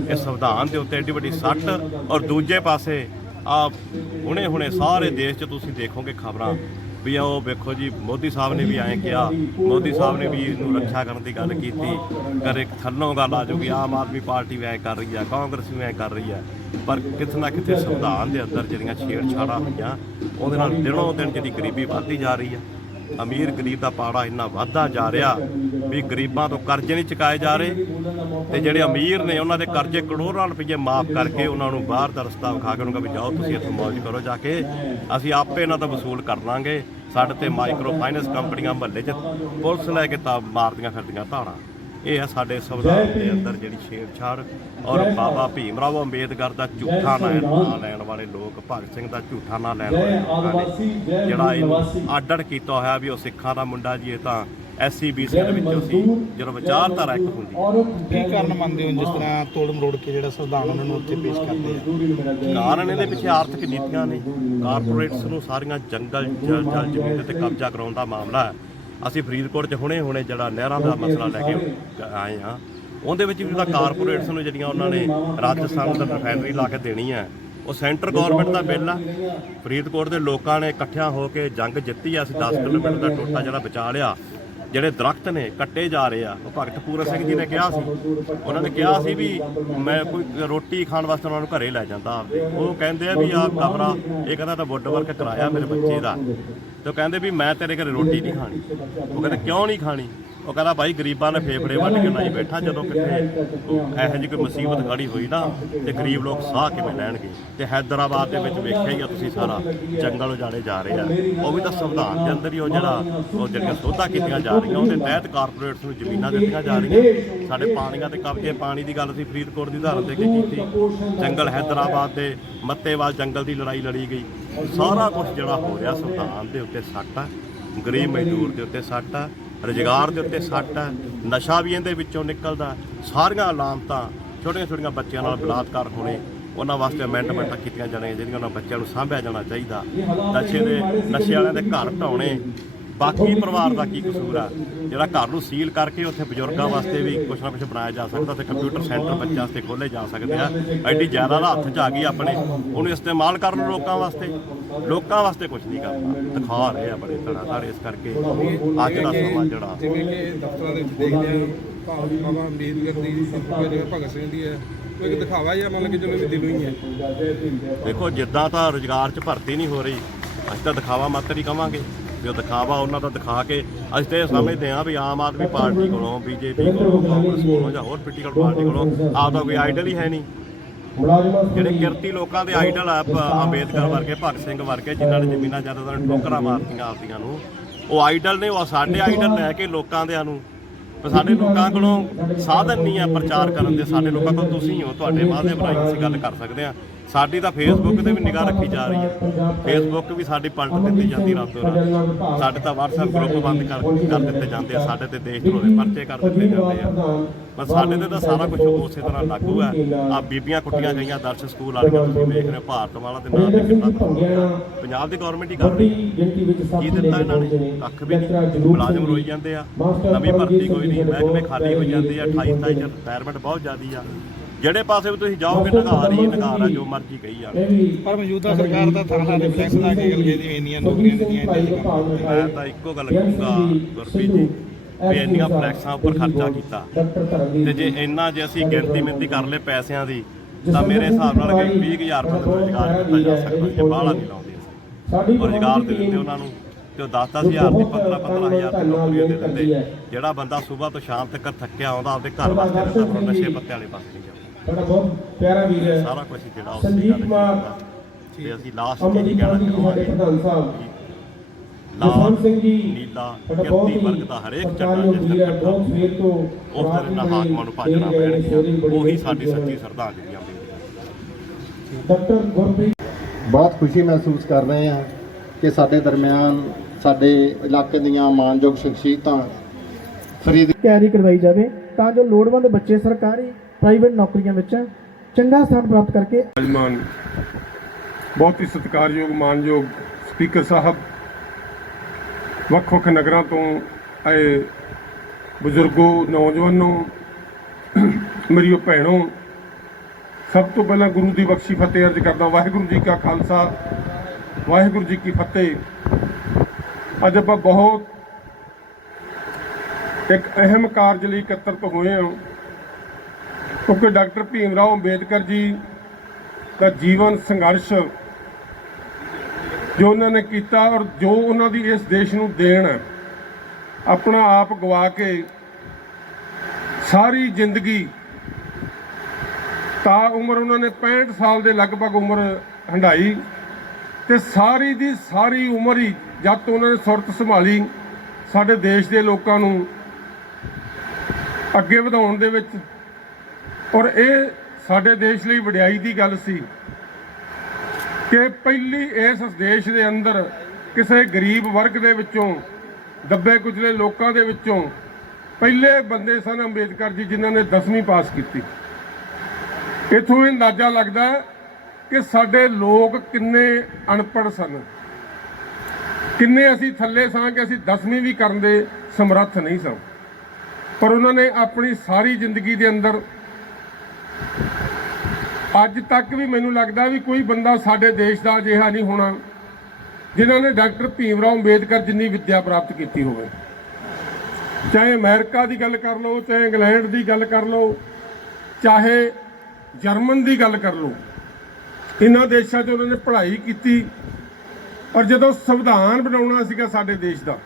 Speaker 5: ਇਸ ਸੰਵਿਧਾਨ ਦੇ ਉੱਤੇ ਐਡੀ ਵੱਡੀ ਸੱਟ ਔਰ ਦੂਜੇ ਪਾਸੇ ਆ ਹੁਣੇ ਹੁਣੇ ਸਾਰੇ ਦੇਸ਼ 'ਚ ਤੁਸੀਂ ਦੇਖੋਗੇ ਖਬਰਾਂ ਵੀ ਉਹ ਵੇਖੋ ਜੀ, ਮੋਦੀ ਸਾਹਿਬ ਨੇ ਵੀ ਐਂ ਕਿਹਾ, ਮੋਦੀ ਸਾਹਿਬ ਨੇ ਵੀ ਇਹਨੂੰ ਰੱਖਿਆ ਕਰਨ ਦੀ ਗੱਲ ਕੀਤੀ ਕਰੇ ਥੱਲੋਂ ਗੱਲ ਆ ਜੂਗੀ, ਆਮ ਆਦਮੀ ਪਾਰਟੀ ਵੀ ਐਂ ਕਰ ਰਹੀ ਆ, ਕਾਂਗਰਸ ਵੀ ਐਂ ਕਰ ਰਹੀ ਆ, ਪਰ ਕਿਤੇ ਨਾ ਕਿਤੇ ਸੰਵਿਧਾਨ ਦੇ ਅੰਦਰ ਜਿਹੜੀਆਂ ਛੇੜਛਾੜਾਂ ਹੋਈਆਂ, ਉਹਦੇ ਨਾਲ ਦਿਨੋਂ ਦਿਨ ਜਿਹੜੀ ਗਰੀਬੀ ਵੱਧਦੀ ਜਾ ਰਹੀ ਆ। ਅਮੀਰ ਗਰੀਬ ਦਾ ਪਾੜਾ ਇੰਨਾ ਵੱਧਦਾ ਜਾ ਰਿਹਾ ਵੀ ਗਰੀਬਾਂ ਤੋਂ ਕਰਜ਼ੇ ਨਹੀਂ ਚੁਕਾਏ ਜਾ ਰਹੇ। ਤੇ ਜਿਹੜੇ ਅਮੀਰ ਨੇ ਉਹਨਾਂ ਦੇ ਕਰਜ਼ੇ ਕਰੋੜਾਂ ਰੁਪਏ ਮਾਫ ਕਰਕੇ ਉਹਨਾਂ ਨੂੰ ਬਾਹਰ ਦਾ ਰਸਤਾ ਵਿਖਾ ਕੇ ਉਹਨਾਂ ਵੀ ਜਾਓ, ਤੁਸੀਂ ਇੱਥੋਂ ਮੌਜ ਕਰੋ ਜਾ ਕੇ। ਅਸੀਂ ਆਪੇ ਇਹਨਾਂ ਦਾ ਵਸੂਲ ਕਰ ਲਾਂਗੇ। ਸਾਡੇ ਤੇ ਮਾਈਕਰੋ ਫਾਈਨੈਂਸ ਕੰਪਨੀਆਂ ਮਹੱਲੇ 'ਚ ਪੁਲਿਸ ਲੈ ਕੇ ਤਾਂ ਮਾਰਦੀਆਂ ਫਿਰਦੀਆਂ ਧਾਰਾਂ। ਇਹ ਹੈ ਸਾਡੇ ਸੰਵਿਧਾਨ ਦੇ ਅੰਦਰ ਜਿਹੜੀ ਛੇੜਛਾੜ ਔਰ ਬਾਬਾ ਭੀਮ ਰਾਓ ਅੰਬੇਦਕਰ ਦਾ ਝੂਠਾ ਨਾਂ ਨਾਂ ਲੈਣ ਵਾਲੇ ਲੋਕ ਭਗਤ ਸਿੰਘ ਦਾ ਝੂਠਾ ਨਾਂ ਲੈਣ ਵਾਲੇ ਲੋਕਾਂ ਨੇ ਜਿਹੜਾ ਇਹਨੂੰ ਆਡੜ ਕੀਤਾ ਹੋਇਆ ਵੀ ਉਹ ਸਿੱਖਾਂ ਦਾ ਮੁੰਡਾ ਜੀ ਇਹ ਤਾਂ ਐਸਸੀ ਬੀਸੀ ਦੇ ਵਿੱਚੋਂ ਸੀ ਜਦੋਂ ਵਿਚਾਰਧਾਰਾ ਇੱਕ ਹੁੰਦੀ।
Speaker 6: ਕੀ ਕਾਰਨ ਮੰਨਦੇ ਹੋ ਜਿਸ ਤਰ੍ਹਾਂ ਤੋੜ ਮਰੋੜ ਕੇ ਜਿਹੜਾ ਸੰਵਿਧਾਨ ਉਹਨਾਂ ਨੂੰ ਉੱਥੇ ਪੇਸ਼ ਕਰਦੇ ਆ
Speaker 5: ਕਾਰਨ ਇਹਦੇ ਪਿੱਛੇ ਆਰਥਿਕ ਨੀਤੀਆਂ ਨੇ। ਕਾਰਪੋਰੇਟਸ ਨੂੰ ਸਾਰੀਆਂ ਜੰਗਲ ਜਲ ਜਲ ਜ਼ਮੀਨ ਤੇ ਕਬਜ਼ਾ ਕਰਾਉਣ ਦਾ ਮਾਮਲਾ ਹੈ। ਅਸੀਂ ਫਰੀਦਕੋਟ 'ਚ ਹੁਣੇ ਹੁਣੇ ਜਿਹੜਾ ਨਹਿਰਾਂ ਦਾ ਮਸਲਾ ਲੈ ਕੇ ਆਏ ਆ ਉਹਦੇ ਵਿੱਚ ਵੀ ਤਾਂ ਕਾਰਪੋਰੇਟਸ ਨੂੰ ਜਿਹੜੀਆਂ ਉਹਨਾਂ ਨੇ ਰਾਜਸਥਾਨ ਦਾ ਰਿਫਾਈਨਰੀ ਲਾ ਕੇ ਦੇਣੀ ਹੈ, ਉਹ ਸੈਂਟਰ ਗਵਰਨਮੈਂਟ ਦਾ ਬਿੱਲ ਆ। ਫਰੀਦਕੋਟ ਦੇ ਲੋਕਾਂ ਨੇ ਇਕੱਠਿਆਂ ਹੋ ਕੇ ਜੰਗ ਜਿੱਤੀ ਆ, ਅਸੀਂ 10 ਕਿਲੋਮੀਟਰ ਦਾ ਟੋਟਾ ਜਿਹੜਾ ਬਚਾ ਲਿਆ। ਜਿਹੜੇ ਦਰਖਤ ਨੇ, ਕੱਟੇ ਜਾ ਰਹੇ ਆ, ਉਹ ਭਗਤ ਪੂਰਨ ਸਿੰਘ ਜੀ ਨੇ ਕਿਹਾ ਸੀ। ਉਹਨਾਂ ਨੇ ਕਿਹਾ ਸੀ ਵੀ ਮੈਂ ਕੋਈ ਰੋਟੀ ਖਾਣ ਵਾਸਤੇ ਉਹਨਾਂ ਨੂੰ ਘਰੇ ਲੈ ਜਾਂਦਾ। ਆਪਦੇ ਉਹ ਕਹਿੰਦੇ ਆ ਵੀ ਆਹ ਕਮਰਾ ਇਹ ਕਹਿੰਦਾ ਤਾਂ ਵੁੱਡ ਵਰਕ ਕਰਾਇਆ ਮੇਰੇ ਬੱਚੇ ਦਾ। ਤੇ ਉਹ ਕਹਿੰਦੇ ਵੀ ਮੈਂ ਤੇਰੇ ਘਰੇ ਰੋਟੀ ਨਹੀਂ ਖਾਣੀ। ਉਹ ਕਹਿੰਦੇ, ਕਿਉਂ ਨਹੀਂ ਖਾਣੀ? ਉਹ ਕਹਿੰਦਾ ਭਾਈ ਗਰੀਬਾਂ ਨੇ ਫੇਫੜੇ ਵੱਢ ਕੇ ਲਾਈ ਬੈਠਾ ਜਦੋਂ ਕਿਤੇ ਇਹੋ ਜਿਹੀ ਕੋਈ ਮੁਸੀਬਤ ਖੜੀ ਹੋਈ ਨਾ ਤੇ ਗਰੀਬ ਲੋਕ ਸਾਹ ਕਿਵੇਂ ਲੈਣਗੇ? ਤੇ ਹੈਦਰਾਬਾਦ ਦੇ ਵਿੱਚ ਵੇਖਿਆ ਹੀ ਆ ਤੁਸੀਂ ਸਾਰਾ, ਜੰਗਲ ਉਜਾੜੇ ਜਾ ਰਹੇ ਆ। ਉਹ ਵੀ ਤਾਂ ਸੰਵਿਧਾਨ ਦੇ ਅੰਦਰ ਹੀ ਉਹ ਜਿਹੜਾ, ਉਹ ਜਿਹੜੀਆਂ ਸੋਧਾਂ ਕੀਤੀਆਂ ਜਾ ਰਹੀਆਂ, ਉਹਦੇ ਤਹਿਤ ਕਾਰਪੋਰੇਟਸ ਨੂੰ ਜ਼ਮੀਨਾਂ ਦਿੱਤੀਆਂ ਜਾ ਰਹੀਆਂ। ਸਾਡੇ ਪਾਣੀਆਂ ਤੇ ਕਬਜ਼ੇ, ਪਾਣੀ ਦੀ ਗੱਲ ਅਸੀਂ ਫਰੀਦਕੋਟ ਦੀ ਉਦਾਹਰਨ 'ਤੇ ਕੀਤੀ। ਜੰਗਲ ਹੈਦਰਾਬਾਦ ਦੇ ਮੱਤੇਵਾਲ ਜੰਗਲ ਦੀ ਲੜਾਈ ਲੜੀ ਗਈ। ਸਾਰਾ ਕੁਝ ਜਿਹੜਾ ਹੋ ਰਿਹਾ ਸੰਵਿਧਾਨ ਦੇ ਉੱਤੇ ਸੱਟ ਆ, ਗਰੀਬ ਮਜ਼ਦੂਰ ਦੇ ਉੱਤੇ ਸੱਟ ਆ। ਰੁਜ਼ਗਾਰ ਦੇ ਉੱਤੇ ਸੱਟ ਹੈ, ਨਸ਼ਾ ਵੀ ਇਹਦੇ ਵਿੱਚੋਂ ਨਿਕਲਦਾ ਸਾਰੀਆਂ ਅਲਾਮਤਾਂ ਛੋਟੀਆਂ ਛੋਟੀਆਂ ਬੱਚਿਆਂ ਨਾਲ ਬਲਾਤਕਾਰ ਹੋਣੇ, ਉਹਨਾਂ ਵਾਸਤੇ ਅਮੈਂਡਮੈਂਟਾਂ ਕੀਤੀਆਂ ਜਾਣੀਆਂ ਜਿਹੜੀਆਂ ਉਹਨਾਂ ਬੱਚਿਆਂ ਨੂੰ ਸਾਂਭਿਆ ਜਾਣਾ ਚਾਹੀਦਾ। ਨਸ਼ੇ ਦੇ, ਨਸ਼ੇ ਵਾਲਿਆਂ ਦੇ ਘਰ ਢਾਉਣੇ ਬਾਕੀ ਪਰਿਵਾਰ ਦਾ ਕੀ ਕਸੂਰ ਆ? ਜਿਹੜਾ ਘਰ ਨੂੰ ਸੀਲ ਕਰਕੇ ਉੱਥੇ ਬਜ਼ੁਰਗਾਂ ਵਾਸਤੇ ਵੀ ਕੁਝ ਨਾ ਕੁਝ ਬਣਾਇਆ ਜਾ ਸਕਦਾ ਤੇ ਕੰਪਿਊਟਰ ਸੈਂਟਰ ਬੱਚਿਆਂ ਵਾਸਤੇ ਖੋਲੇ ਜਾ ਸਕਦੇ ਆ। ਐਡੀ ਜ਼ਿਆਦਾ ਦਾ ਹੱਥ 'ਚ ਆ ਗਈ ਆਪਣੇ। ਉਹਨੂੰ ਇਸਤੇਮਾਲ ਕਰਨ ਲੋਕਾਂ ਵਾਸਤੇ। ਲੋਕਾਂ ਵਾਸਤੇ ਕੁਝ ਨਹੀਂ ਕਰਦਾ ਦਿਖਾ ਰਹੇ ਆ ਬੜੇ ਧੜਾ ਇਸ ਕਰਕੇ ਅੱਜ ਦਾ ਸਮਾਂ ਜਿਹੜਾ।
Speaker 6: ਜਿਵੇਂ ਕਿ ਦਫ਼ਤਰਾਂ ਦੇ ਵਿੱਚ ਦੇਖਦੇ ਆ ਭਾਵੇਂ ਬਾਬਾ ਅੰਬੇਦਕਰ ਦੀ ਜਗ੍ਹਾ ਭਗਤ ਸਿੰਘ ਦੀ ਹੈ
Speaker 7: ਕੋਈ ਦਿਖਾਵਾ ਜਾਂ ਮੰਨ ਕੇ ਚਲੋ ਵੀ ਦਿਲੋਂ ਹੀ ਹੈ?
Speaker 5: ਦੇਖੋ ਜਿੱਦਾਂ ਤਾਂ ਰੁਜ਼ਗਾਰ 'ਚ ਭਰਤੀ ਨਹੀਂ ਹੋ ਰਹੀ ਅਸੀਂ ਤਾਂ ਦਿਖਾਵਾ ਮਾਤਰ ਹੀ ਕਵਾਂਗੇ। ਜੋ ਦਿਖਾਵਾ ਉਹਨਾਂ ਦਾ ਦਿਖਾ ਕੇ ਅਸੀਂ ਤਾਂ ਇਹ ਸਮਝਦੇ ਹਾਂ ਵੀ ਆਮ ਆਦਮੀ ਪਾਰਟੀ ਕੋਲੋਂ, ਬੀਜੇਪੀ ਕੋਲੋਂ, ਕਾਂਗਰਸ ਕੋਲੋਂ ਜਾਂ ਹੋਰ ਪੋਲੀਟੀਕਲ ਪਾਰਟੀ ਕੋਲੋਂ ਆਪਦਾ ਕੋਈ ਆਈਡਲ ਹੀ ਹੈ ਨਹੀਂ। ਜਿਹੜੇ ਕਿਰਤੀ ਲੋਕਾਂ ਦੇ ਆਈਡਲ ਆ ਅੰਬੇਦਕਰ ਵਰਗੇ, ਭਗਤ ਸਿੰਘ ਵਰਗੇ, ਜਿਨ੍ਹਾਂ ਨੇ ਜ਼ਮੀਨਾਂ ਜ਼ਿਆਦਾਤਰ ਨੂੰ ਮਾਰਤੀਆਂ ਆਪਦੀਆਂ ਨੂੰ, ਉਹ ਆਈਡਲ ਨੇ, ਉਹ ਸਾਡੇ ਆਈਡਲ ਲੈ ਕੇ ਲੋਕਾਂ ਦੇ ਨੂੰ ਪਰ ਸਾਡੇ ਲੋਕਾਂ ਕੋਲੋਂ ਸਾਧਨ ਨਹੀਂ ਆ ਪ੍ਰਚਾਰ ਕਰਨ ਦੇ, ਸਾਡੇ ਲੋਕਾਂ ਕੋਲ ਤੁਸੀਂ ਹੋ, ਤੁਹਾਡੇ ਮਾਧਿਅਮ ਰਾਹੀਂ ਅਸੀਂ ਗੱਲ ਕਰ ਸਕਦੇ ਆ ਸਾਡੀ ਤਾਂ ਫੇਸਬੁੱਕ ਤੇ ਵੀ ਨਿਗਾਹ ਰੱਖੀ ਜਾ ਰਹੀ ਹੈ। ਫੇਸਬੁੱਕ ਵੀ ਸਾਡੀ ਪਲਟ ਦਿੱਤੀ ਜਾਂਦੀ ਰਾਤੋਂ ਰਾਤ। ਸਾਡੇ ਤਾਂ WhatsApp ਗਰੁੱਪ ਬੰਦ ਕਰ ਕਰ ਦਿੱਤੇ ਜਾਂਦੇ ਆ ਸਾਡੇ ਤੇ ਦੇਸ਼ ਦੇ ਪਰਚੇ ਕਰ ਦਿੱਤੇ ਜਾਂਦੇ ਆ। ਬਸ ਸਾਡੇ ਤੇ ਤਾਂ ਸਾਰਾ ਕੁਝ ਉਸੇ ਤਰ੍ਹਾਂ ਲਾਗੂ ਹੈ। ਆ ਬੀਬੀਆਂ ਕੁੱਟੀਆਂ ਗਈਆਂ ਦਰਸ਼ ਸਕੂਲ ਵਾਲੀਆਂ ਤੁਸੀਂ ਵੇਖ ਰਹੇ ਭਾਰਤ ਵਾਲਾ ਦੇ ਨਾਂ ਤੇ ਕਿੰਨਾ ਪੰਜਾਬ ਦੀ ਗਵਰਨਮੈਂਟ ਹੀ ਕਰ ਰਹੀ ਕੀ ਦਿੱਤਾ ਇਹਨਾਂ ਨੇ? ਕੱਖ ਵੀ ਨਹੀਂ ਮੁਲਾਜ਼ਮ ਰੋਈ ਜਾਂਦੇ ਆ। ਨਵੀਂ ਭਰਤੀ ਕੋਈ ਨਹੀਂ ਮਹਿਕਮੇ ਖਾਲੀ ਹੋ ਜਾਂਦੇ ਆ 28 27 ਚ ਰਿਟਾਇਰਮੈਂਟ ਬਹੁਤ ਜ਼ਿਆਦੀ ਆ। ਜਿਹੜੇ ਪਾਸੇ ਵੀ ਤੁਸੀਂ ਜਾਓਗੇ ਨਗਾਰ ਹੀ ਨਗਾਰ ਆ ਜੋ ਮਰਜ਼ੀ ਕਹੀ ਜਾਣ
Speaker 6: ਪਰ ਮੌਜੂਦਾ ਸਰਕਾਰ ਦਾ ਥਾਣਾ ਦੇ ਫਲੈਕਸ ਲਾ ਕੇ ਗੱਲ ਕਹਿੰਦੀ ਇੰਨੀਆਂ ਨੌਕਰੀਆਂ ਦਿੱਤੀਆਂ
Speaker 5: ਮੈਂ ਤਾਂ ਇੱਕੋ ਗੱਲ ਕਹੂੰਗਾ ਗੁਰਪ੍ਰੀਤ ਜੀ ਵੀ ਇੰਨੀਆਂ ਫਲੈਕਸਾਂ ਉੱਪਰ ਖਰਚਾ ਕੀਤਾ। ਤੇ ਜੇ ਇੰਨਾ ਜੇ ਅਸੀਂ ਗਿਣਤੀ ਮਿੰਤੀ ਕਰ ਲਏ ਪੈਸਿਆਂ ਦੀ ਤਾਂ ਮੇਰੇ ਹਿਸਾਬ ਨਾਲ ਕਿ 20000 ਰੁਪਏ ਦਾ ਰੋਜ਼ਗਾਰ ਦਿੱਤਾ ਜਾ ਸਕਦਾ ਜੇ ਬਾਹਲਾ ਨਹੀਂ ਲਾਉਂਦੇ ਅਸੀਂ। ਰੁਜ਼ਗਾਰ ਦੇ ਦਿੰਦੇ ਉਹਨਾਂ ਨੂੰ ਤੇ ਉਹ 10-10000 ਦੀ 15-15000 ਦੀ ਨੌਕਰੀਆਂ ਦੇ ਦਿੰਦੇ। ਜਿਹੜਾ ਬੰਦਾ ਸਵੇਰ ਤੋਂ ਸ਼ਾਮ ਤੱਕ ਥੱਕਿਆ ਆਉਂਦਾ ਆਪਦੇ ਘਰ ਵਾਸਤੇ ਰਹਿੰਦਾ ਪਰ ਨਸ਼ੇ ਪੱਤੇ ਵਾਲੇ ਪਾਸੇ ਨਹੀਂ ਜਾਂਦਾ।
Speaker 4: ਸਾਡਾ ਬਹੁਤ ਪਿਆਰਾ ਵੀਰ ਹੈ।
Speaker 5: ਸਾਰਾ ਕੁਝ ਜਿਹੜਾ ਉਸ
Speaker 4: ਸੰਜੀਤ ਕੁਮਾਰ
Speaker 5: ਤੇ ਅਸੀਂ ਲਾਸਟ ਤੇ ਕੀ ਕਹਿਣਾ ਚਾਹਾਂਗੇ
Speaker 4: ਪ੍ਰਧਾਨ ਸਾਹਿਬ।
Speaker 5: ਲਾਲ
Speaker 4: ਸਿੰਘ ਜੀ
Speaker 5: ਨੀਲਾ
Speaker 4: ਸਾਡਾ ਬਹੁਤ
Speaker 5: ਕਿਰਤੀ
Speaker 4: ਹੀ
Speaker 5: ਵਰਗ ਦਾ ਹਰੇਕ ਝੰਡਾ ਜਿਸ
Speaker 4: ਹੈ, ਬਹੁਤ ਸਵੇਰ ਤੋਂ
Speaker 5: ਉਸ
Speaker 4: ਰਾਤ
Speaker 5: ਦਿਨ
Speaker 4: ਨੂੰ
Speaker 5: ਹਾਕਮਾਂ ਨੂੰ ਭੱਜਣਾ ਪੈਣਗੀਆਂ ਉਹੀ ਸਾਡੀ ਸੱਚੀ
Speaker 4: ਨੇ।
Speaker 5: ਸ਼ਰਧਾਂਜਲੀਆਂ ਬੇਨਤੀਆਂ
Speaker 4: ਡਾਕਟਰ ਗੁਰਪ੍ਰੀਤ
Speaker 8: ਬਹੁਤ ਖੁਸ਼ੀ ਮਹਿਸੂਸ ਕਰ ਰਹੇ ਹਾਂ ਕਿ ਸਾਡੇ ਦਰਮਿਆਨ ਸਾਡੇ ਇਲਾਕੇ ਦੀਆਂ ਮਾਨਯੋਗ ਸ਼ਖਸੀਅਤਾਂ ਫਰੀਦ
Speaker 9: ਤਿਆਰੀ ਕਰਵਾਈ ਜਾਵੇ ਤਾਂ ਜੋ ਲੋੜਵੰਦ ਬੱਚੇ ਸਰਕਾਰੀ ਪ੍ਰਾਈਵੇਟ ਨੌਕਰੀਆਂ ਵਿੱਚ ਚੰਗਾ ਸਥਾਨ ਪ੍ਰਾਪਤ ਕਰਕੇ
Speaker 7: ਅਜਮਾਨ ਬਹੁਤ ਹੀ ਸਤਿਕਾਰਯੋਗ, ਮਾਨਯੋਗ ਸਪੀਕਰ ਸਾਹਿਬ ਵੱਖ ਵੱਖ ਨਗਰਾਂ ਤੋਂ ਆਏ ਬਜ਼ੁਰਗੋ, ਨੌਜਵਾਨੋ ਮੇਰੀਓ ਭੈਣੋ, ਸਭ ਤੋਂ ਪਹਿਲਾਂ ਗੁਰੂ ਦੀ ਬਖਸ਼ੀ ਫਤਿਹ ਅਰਜ਼ ਕਰਦਾ, ਵਾਹਿਗੁਰੂ ਜੀ ਕਾ ਖਾਲਸਾ, ਵਾਹਿਗੁਰੂ ਜੀ ਕੀ ਫਤਿਹ। ਅੱਜ ਆਪਾਂ ਬਹੁਤ ਇੱਕ ਅਹਿਮ ਕਾਰਜ ਲਈ ਇਕੱਤਰਤ ਹੋਏ ਹਾਂ। ਕਿਉਂਕਿ ਡਾਕਟਰ ਭੀਮ ਰਾਓ ਅੰਬੇਦਕਰ ਜੀ ਦਾ ਜੀਵਨ ਸੰਘਰਸ਼ ਜੋ ਉਹਨਾਂ ਨੇ ਕੀਤਾ ਔਰ ਜੋ ਉਹਨਾਂ ਦੀ ਇਸ ਦੇਸ਼ ਨੂੰ ਦੇਣ ਹੈ, ਆਪਣਾ ਆਪ ਗਵਾ ਕੇ ਸਾਰੀ ਜ਼ਿੰਦਗੀ ਤਾਂ ਉਮਰ ਉਹਨਾਂ ਨੇ 65 ਸਾਲ ਦੇ ਲਗਭਗ ਉਮਰ ਹੰਡਾਈ ਤੇ ਸਾਰੀ ਦੀ ਸਾਰੀ ਉਮਰ ਹੀ ਜਦ ਤੋਂ ਉਹਨਾਂ ਨੇ ਸੁਰਤ ਸੰਭਾਲੀ ਸਾਡੇ ਦੇਸ਼ ਦੇ ਲੋਕਾਂ ਨੂੰ ਅੱਗੇ ਵਧਾਉਣ ਦੇ ਵਿੱਚ ਔਰ ਇਹ ਸਾਡੇ ਦੇਸ਼ ਲਈ ਵਡਿਆਈ ਦੀ ਗੱਲ ਸੀ ਕਿ ਪਹਿਲੀ ਇਸ ਦੇਸ਼ ਦੇ ਅੰਦਰ ਕਿਸੇ ਗਰੀਬ ਵਰਗ ਦੇ ਵਿੱਚੋਂ, ਦੱਬੇ ਕੁਚਲੇ ਲੋਕਾਂ ਦੇ ਵਿੱਚੋਂ ਪਹਿਲੇ ਬੰਦੇ ਸਨ ਅੰਬੇਦਕਰ ਜੀ ਜਿਨ੍ਹਾਂ ਨੇ 10ਵੀਂ ਪਾਸ ਕੀਤੀ। ਇਥੋਂ ਇਹ ਅੰਦਾਜ਼ਾ ਲੱਗਦਾ ਕਿ ਸਾਡੇ ਲੋਕ ਕਿੰਨੇ ਅਨਪੜ੍ਹ ਸਨ। ਕਿੰਨੇ ਅਸੀਂ ਥੱਲੇ ਸਾਂ ਕਿ ਅਸੀਂ 10ਵੀਂ ਵੀ ਕਰਨ ਦੇ ਸਮਰੱਥ ਨਹੀਂ ਸਾਂ। ਪਰ ਉਹਨਾਂ ਨੇ ਆਪਣੀ ਸਾਰੀ ਜ਼ਿੰਦਗੀ ਦੇ ਅੰਦਰ ਅੱਜ ਤੱਕ ਵੀ ਮੈਨੂੰ ਲੱਗਦਾ ਵੀ ਕੋਈ ਬੰਦਾ ਸਾਡੇ ਦੇਸ਼ ਦਾ ਅਜਿਹਾ ਨਹੀਂ ਹੋਣਾ, ਜਿਨ੍ਹਾਂ ਨੇ ਡਾਕਟਰ ਭੀਮ ਰਾਓ ਅੰਬੇਦਕਰ ਜਿੰਨੀ ਵਿੱਦਿਆ ਪ੍ਰਾਪਤ ਕੀਤੀ ਹੋਵੇ। ਚਾਹੇ ਅਮਰੀਕਾ ਦੀ ਗੱਲ ਕਰ ਲਓ, ਚਾਹੇ ਇੰਗਲੈਂਡ ਦੀ ਗੱਲ ਕਰ ਲਓ, ਚਾਹੇ ਜਰਮਨ ਦੀ ਗੱਲ ਕਰ ਲਓ ਇਹਨਾਂ ਦੇਸ਼ਾਂ 'ਚ ਉਹਨਾਂ ਨੇ ਪੜ੍ਹਾਈ ਕੀਤੀ ਔਰ ਜਦੋਂ ਸੰਵਿਧਾਨ ਬਣਾਉਣਾ ਸੀਗਾ ਸਾਡੇ ਦੇਸ਼ ਦਾ,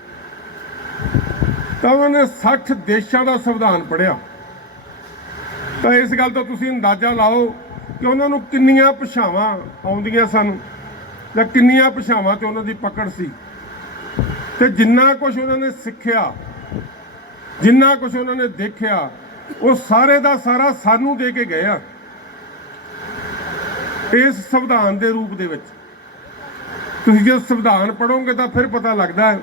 Speaker 7: ਤਾਂ ਉਹਨਾਂ ਨੇ 60 ਦੇਸ਼ਾਂ ਦਾ ਸੰਵਿਧਾਨ ਪੜ੍ਹਿਆ। ਤਾਂ ਇਸ ਗੱਲ ਤੋਂ ਤੁਸੀਂ ਅੰਦਾਜ਼ਾ ਲਾਓ ਕਿ ਉਹਨਾਂ ਨੂੰ ਕਿੰਨੀਆਂ ਭਾਸ਼ਾਵਾਂ ਆਉਂਦੀਆਂ ਸਨ ਜਾਂ ਕਿੰਨੀਆਂ ਭਾਸ਼ਾਵਾਂ ਤੇ ਉਹਨਾਂ ਦੀ ਪਕੜ ਸੀ। ਤੇ ਜਿੰਨਾ ਕੁਝ ਉਹਨਾਂ ਨੇ ਸਿੱਖਿਆ, ਜਿੰਨਾ ਕੁਝ ਉਹਨਾਂ ਨੇ ਦੇਖਿਆ, ਉਹ ਸਾਰੇ ਦਾ ਸਾਰਾ ਸਾਨੂੰ ਦੇ ਕੇ ਗਏ ਆ। ਇਸ ਸੰਵਿਧਾਨ ਦੇ ਰੂਪ ਦੇ ਵਿੱਚ। ਤੁਸੀਂ ਜੇ ਸੰਵਿਧਾਨ ਪੜੋਗੇ ਤਾਂ ਫਿਰ ਪਤਾ ਲੱਗਦਾ